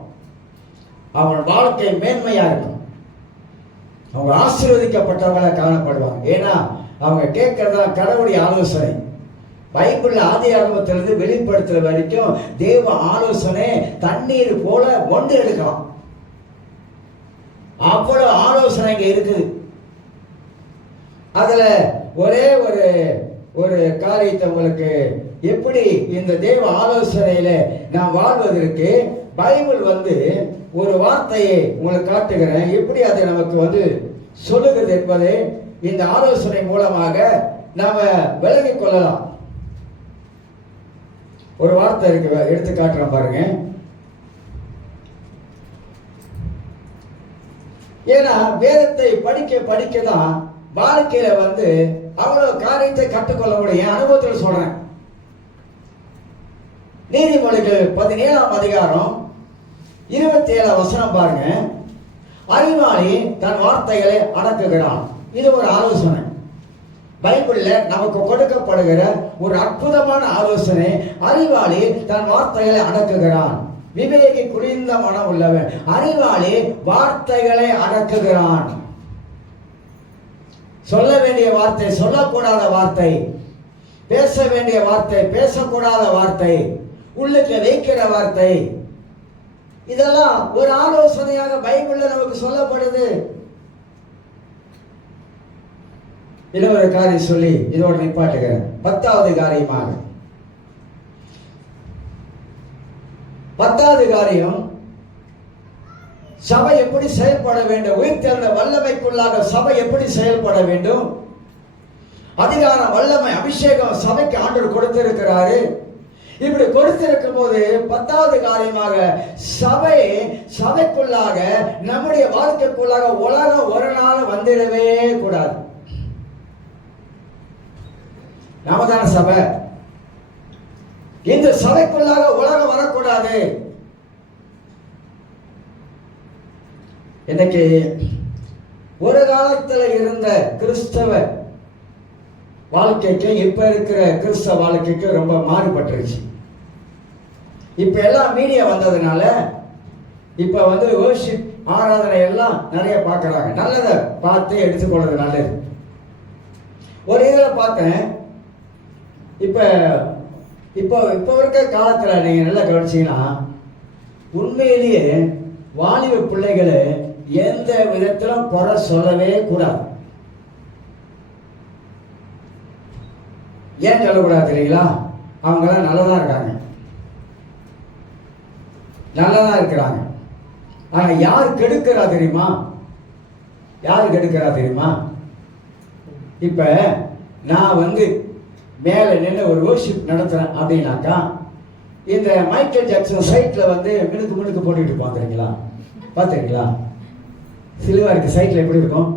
அவன் வாழ்க்கை மேன்மையா இருக்கும். அவங்க ஆசீர்வதிக்கப்பட்டவங்கள காணப்படுவாங்க. ஏன்னா அவங்க கேட்கறதா கடவுளுடைய ஆலோசனை. பைபிள்ல ஆதி ஆகமத்திலிருந்து வெளிப்படுத்துற வரைக்கும் தேவ ஆலோசனை தண்ணீர் போல கொண்டு எடுக்கலாம். அவ்வளவு ஆலோசனை இங்க இருக்குது. அதுல ஒரே ஒரு காரியத்தை உங்களுக்கு எப்படி இந்த தேவ ஆலோசனையில நான் வாழ்வதற்கு பைபிள் ஒரு வார்த்தையை உங்களுக்கு காட்டுகிறேன். எப்படி அதை நமக்கு சொல்லுகிறது என்பதை இந்த ஆலோசனை மூலமாக நாம விளங்கிக் கொள்ளலாம். ஒரு வார்த்தை இருக்கு, எடுத்து காட்டுறேன் பாருங்க. ஏன்னா வேதத்தை படிக்க படிக்க தான் வாழ்க்கையில அவ்வளவு காரியத்தை கற்றுக்கொள்ள முடியும். அனுபவத்தில் சொல்றேன். நீதிமொழிகள் 17ஆம் அதிகாரம் 27 வசனம் பாருங்க. அறிவாளி தன் வார்த்தைகளை அடக்குகிறான். இது ஒரு ஆலோசனை. பைபிள்ல நமக்கு கொடுக்கப்படுகிற ஒரு அற்புதமான ஆலோசனை. அறிவாளி தன் வார்த்தைகளை அடக்குகிறான். விவேகி குளிர்ந்த மனம் உள்ளவன். அறிவாளி வார்த்தைகளை அடக்குகிறான். சொல்ல வேண்டிய வார்த்தை சொல்லக்கூடாத வார்த்தை, பேச வேண்டிய வார்த்தை பேசக்கூடாத வார்த்தை, உள்ளுக்கு வைக்கிற வார்த்தை, இதெல்லாம் ஒரு ஆலோசனையாக பைபிள்ல நமக்கு சொல்லப்படுது. இன்னொரு காரியம் சொல்லி இதோட நிப்பாட்டுகிறேன். 10வது காரியமாக 10வது காரியம் சபை எப்படி செயல்பட வேண்டும்? உயிர்த்தெழுந்த வல்லமைக்குள்ளாக சபை எப்படி செயல்பட வேண்டும்? அதிகாரம், வல்லமை, அபிஷேகம் சபைக்கு ஆண்டவர் கொடுத்திருக்கிறாரு. இப்படி கொடுத்திருக்கும் போது 10வது காரியமாக சபைக்குள்ளாக நம்முடைய வாழ்க்கைக்குள்ளாக உலகம் ஒரு நாள் வந்துடவே கூடாது. நாமதான சபை. இந்த சபைக்குள்ளாக உலகம் வரக்கூடாது. இன்னைக்கு ஒரு காலத்துல இருந்த கிறிஸ்தவ வாழ்க்கைக்கு இப்ப இருக்கிற கிறிஸ்தவ வாழ்க்கைக்கு ரொம்ப மாறுபட்டுருச்சு. இப்ப எல்லாம் மீடியா வந்ததுனால இப்ப வர்ஷிப் ஆராதனை எல்லாம் நிறைய பார்க்கறாங்க. நல்லதை பார்த்து எடுத்துக்கொள்றது நல்லது. ஒரு இதில் பார்த்தேன். இப்போ இருக்க காலத்துல நீங்க நல்லா கவனிச்சீங்கன்னா உண்மையிலேயே வாலிப பிள்ளைகளை எந்த விதத்திலும் குறை சொல்லவே கூடாது. ஏன் சொல்லக்கூடாது தெரியுங்களா? அவங்களாம் நல்லதா இருக்காங்க, நல்லதா இருக்கிறாங்க. ஆனா யார் கெடுக்கிறா தெரியுமா? யார் கெடுக்கிறா தெரியுமா? இப்ப நான் மேல நின்று ஒரு வர்ஷிப் நடத்துறேன் அப்படின்னாக்கா, இந்த மைக்கேல் ஜாக்சன் சைட்ல மினுக்கு மினுக்கு போட்டுட்டு இருப்பான் தெரியுங்களா? பார்த்துருக்கீங்களா? சிலுவாருக்கு சைட்ல எப்படி இருக்கும்?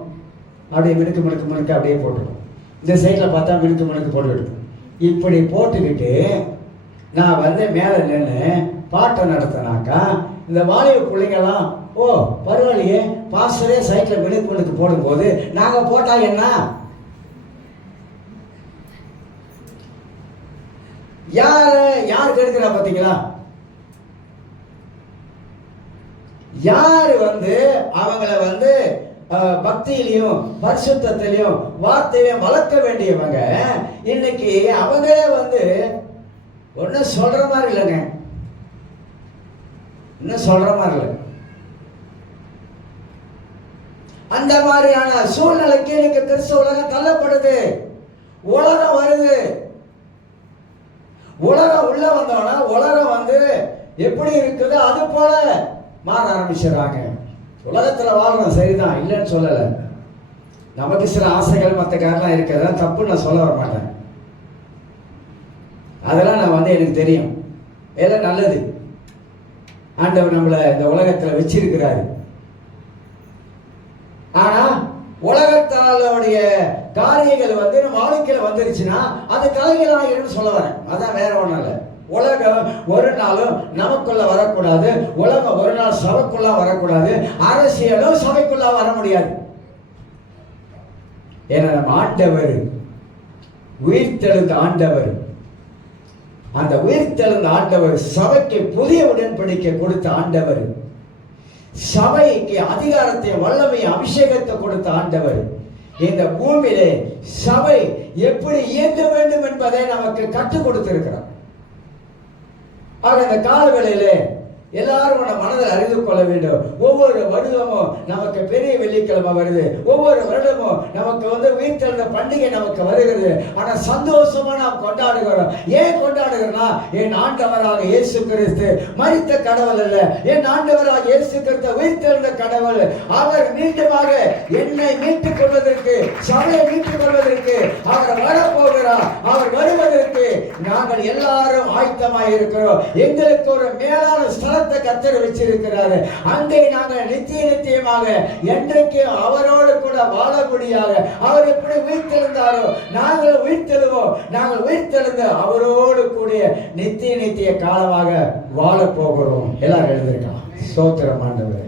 அப்படியே மினுக்கு மினுக்கு மினுக்கு அப்படியே போட்டுருக்கும். இந்த சைட்ல பார்த்தா மினுக்கு மினுக்கு போட்டுக்கிட்டு இப்படி போட்டுக்கிட்டு நான் மேல நின்று பாட்டை நடத்தினாக்கா, இந்த வாலிப பிள்ளைங்கெல்லாம் ஓ பரவாயில்லையே பாஸ்டரே சைட்ல மினுக்கு மினுக்கு போடும்போது நாங்க போட்டா என்ன? யார் கெடுக்கிறா பார்த்தீங்களா? யாரு அவங்கள பக்தியிலையும் பரிசுத்தத்திலையும் வார்த்தையும் வளர்க்க வேண்டியவங்க இன்னைக்கு அவங்களே ஒன்னும் சொல்ற மாதிரி இல்லைங்க. இன்னும் சொல்ற மாதிரி இல்லை. அந்த மாதிரியான சூழ்நிலைக்கு இன்னைக்கு கிறிஸ்துவ உலகம் தள்ளப்படுது. உலகம் வருது. உலகம் உள்ள வந்தோம்னா உலகம் எப்படி இருக்குது அது போல மாற ஆரம்பிச்சிடறாங்க. உலகத்துல வாழ்றோம் சரிதான், இல்லைன்னு சொல்லல. நமக்கு சில ஆசைகள் மற்ற காரணம் இருக்கிறதா தப்பு நான் சொல்ல வர மாட்டேன். அதெல்லாம் நான் எனக்கு தெரியும், எல்லாம் நல்லது. ஆண்டவர் நம்மளை இந்த உலகத்துல வச்சிருக்கிறாரு. ஆனா உலகத்தாளுடைய காரியங்கள் நம்ம வாழ்க்கையில வந்துருச்சுன்னா அது தலைகள் ஆகிடும் சொல்ல வரேன். அதான் வேற ஒண்ணும் இல்லை. உலகம் ஒரு நாளும் நமக்குள்ள வரக்கூடாது. உலகம் ஒரு நாள் சபைக்குள்ள வரக்கூடாது. அரசியலும் சபைக்குள்ள வர முடியாது. ஏன்னா நம்ம ஆண்டவர் உயிர்த்தெழுந்த ஆண்டவர். அந்த உயிர்த்தெழுந்த ஆண்டவர் சபைக்கு புதிய உடன்படிக்கை கொடுத்த ஆண்டவர். சபைக்கு அதிகாரத்தை வல்லமை அபிஷேகத்தை கொடுத்த ஆண்டவர். இந்த பூமியிலே சபை எப்படி இயங்க வேண்டும் என்பதை நமக்கு கற்றுக் கொடுத்திருக்கிறார். ஆக இந்த காலவேளையிலே எல்லாரும் மனதில் அறிந்து கொள்ள வேண்டும். ஒவ்வொரு வருடமும் நமக்கு பெரிய வெள்ளிக்கிழமை வருது. ஒவ்வொரு வருடமும் நமக்கு உயிர்த்தெழுந்த பண்டிகை நமக்கு வருகிறது. ஆனா சந்தோஷமா நாம் கொண்டாடுகிறோம். ஏன் கொண்டாடுகிறோம்னா, என் ஆண்டவராக இயேசு கிறிஸ்து மரித்த கடவுள் அல்ல, என் ஆண்டவராக இயேசு கிறிஸ்து உயிர்த்தெழுந்த கடவுள். அவர் மீண்டுமாக என்னை மீட்டுக் கொள்வதற்கு, சபையை மீட்டுக் கொள்வதற்கு அவர் வரப்போகிறார். அவர் வருவதற்கு நாங்கள் எல்லாரும் ஆயத்தமாக இருக்கிறோம். எங்களுக்கு ஒரு மேலான ஸ்தலத்தை கர்த்தர் வச்சிருக்கிறாரு. அங்கே நாங்கள் நித்தியமாக என்றைக்கு அவரோடு கூட வாழக்கூடியாக, அவர் எப்படி உயிர்த்தெழுந்தாரோ நாங்கள் உயிர்த்தெழுவோம். நாங்கள் உயிர்த்தெழுந்து அவரோடு கூடிய நித்திய காலமாக வாழ போகிறோம். எல்லாரும் எழுந்திருக்கலாம். ஸ்தோத்திரம் ஆண்டவரே.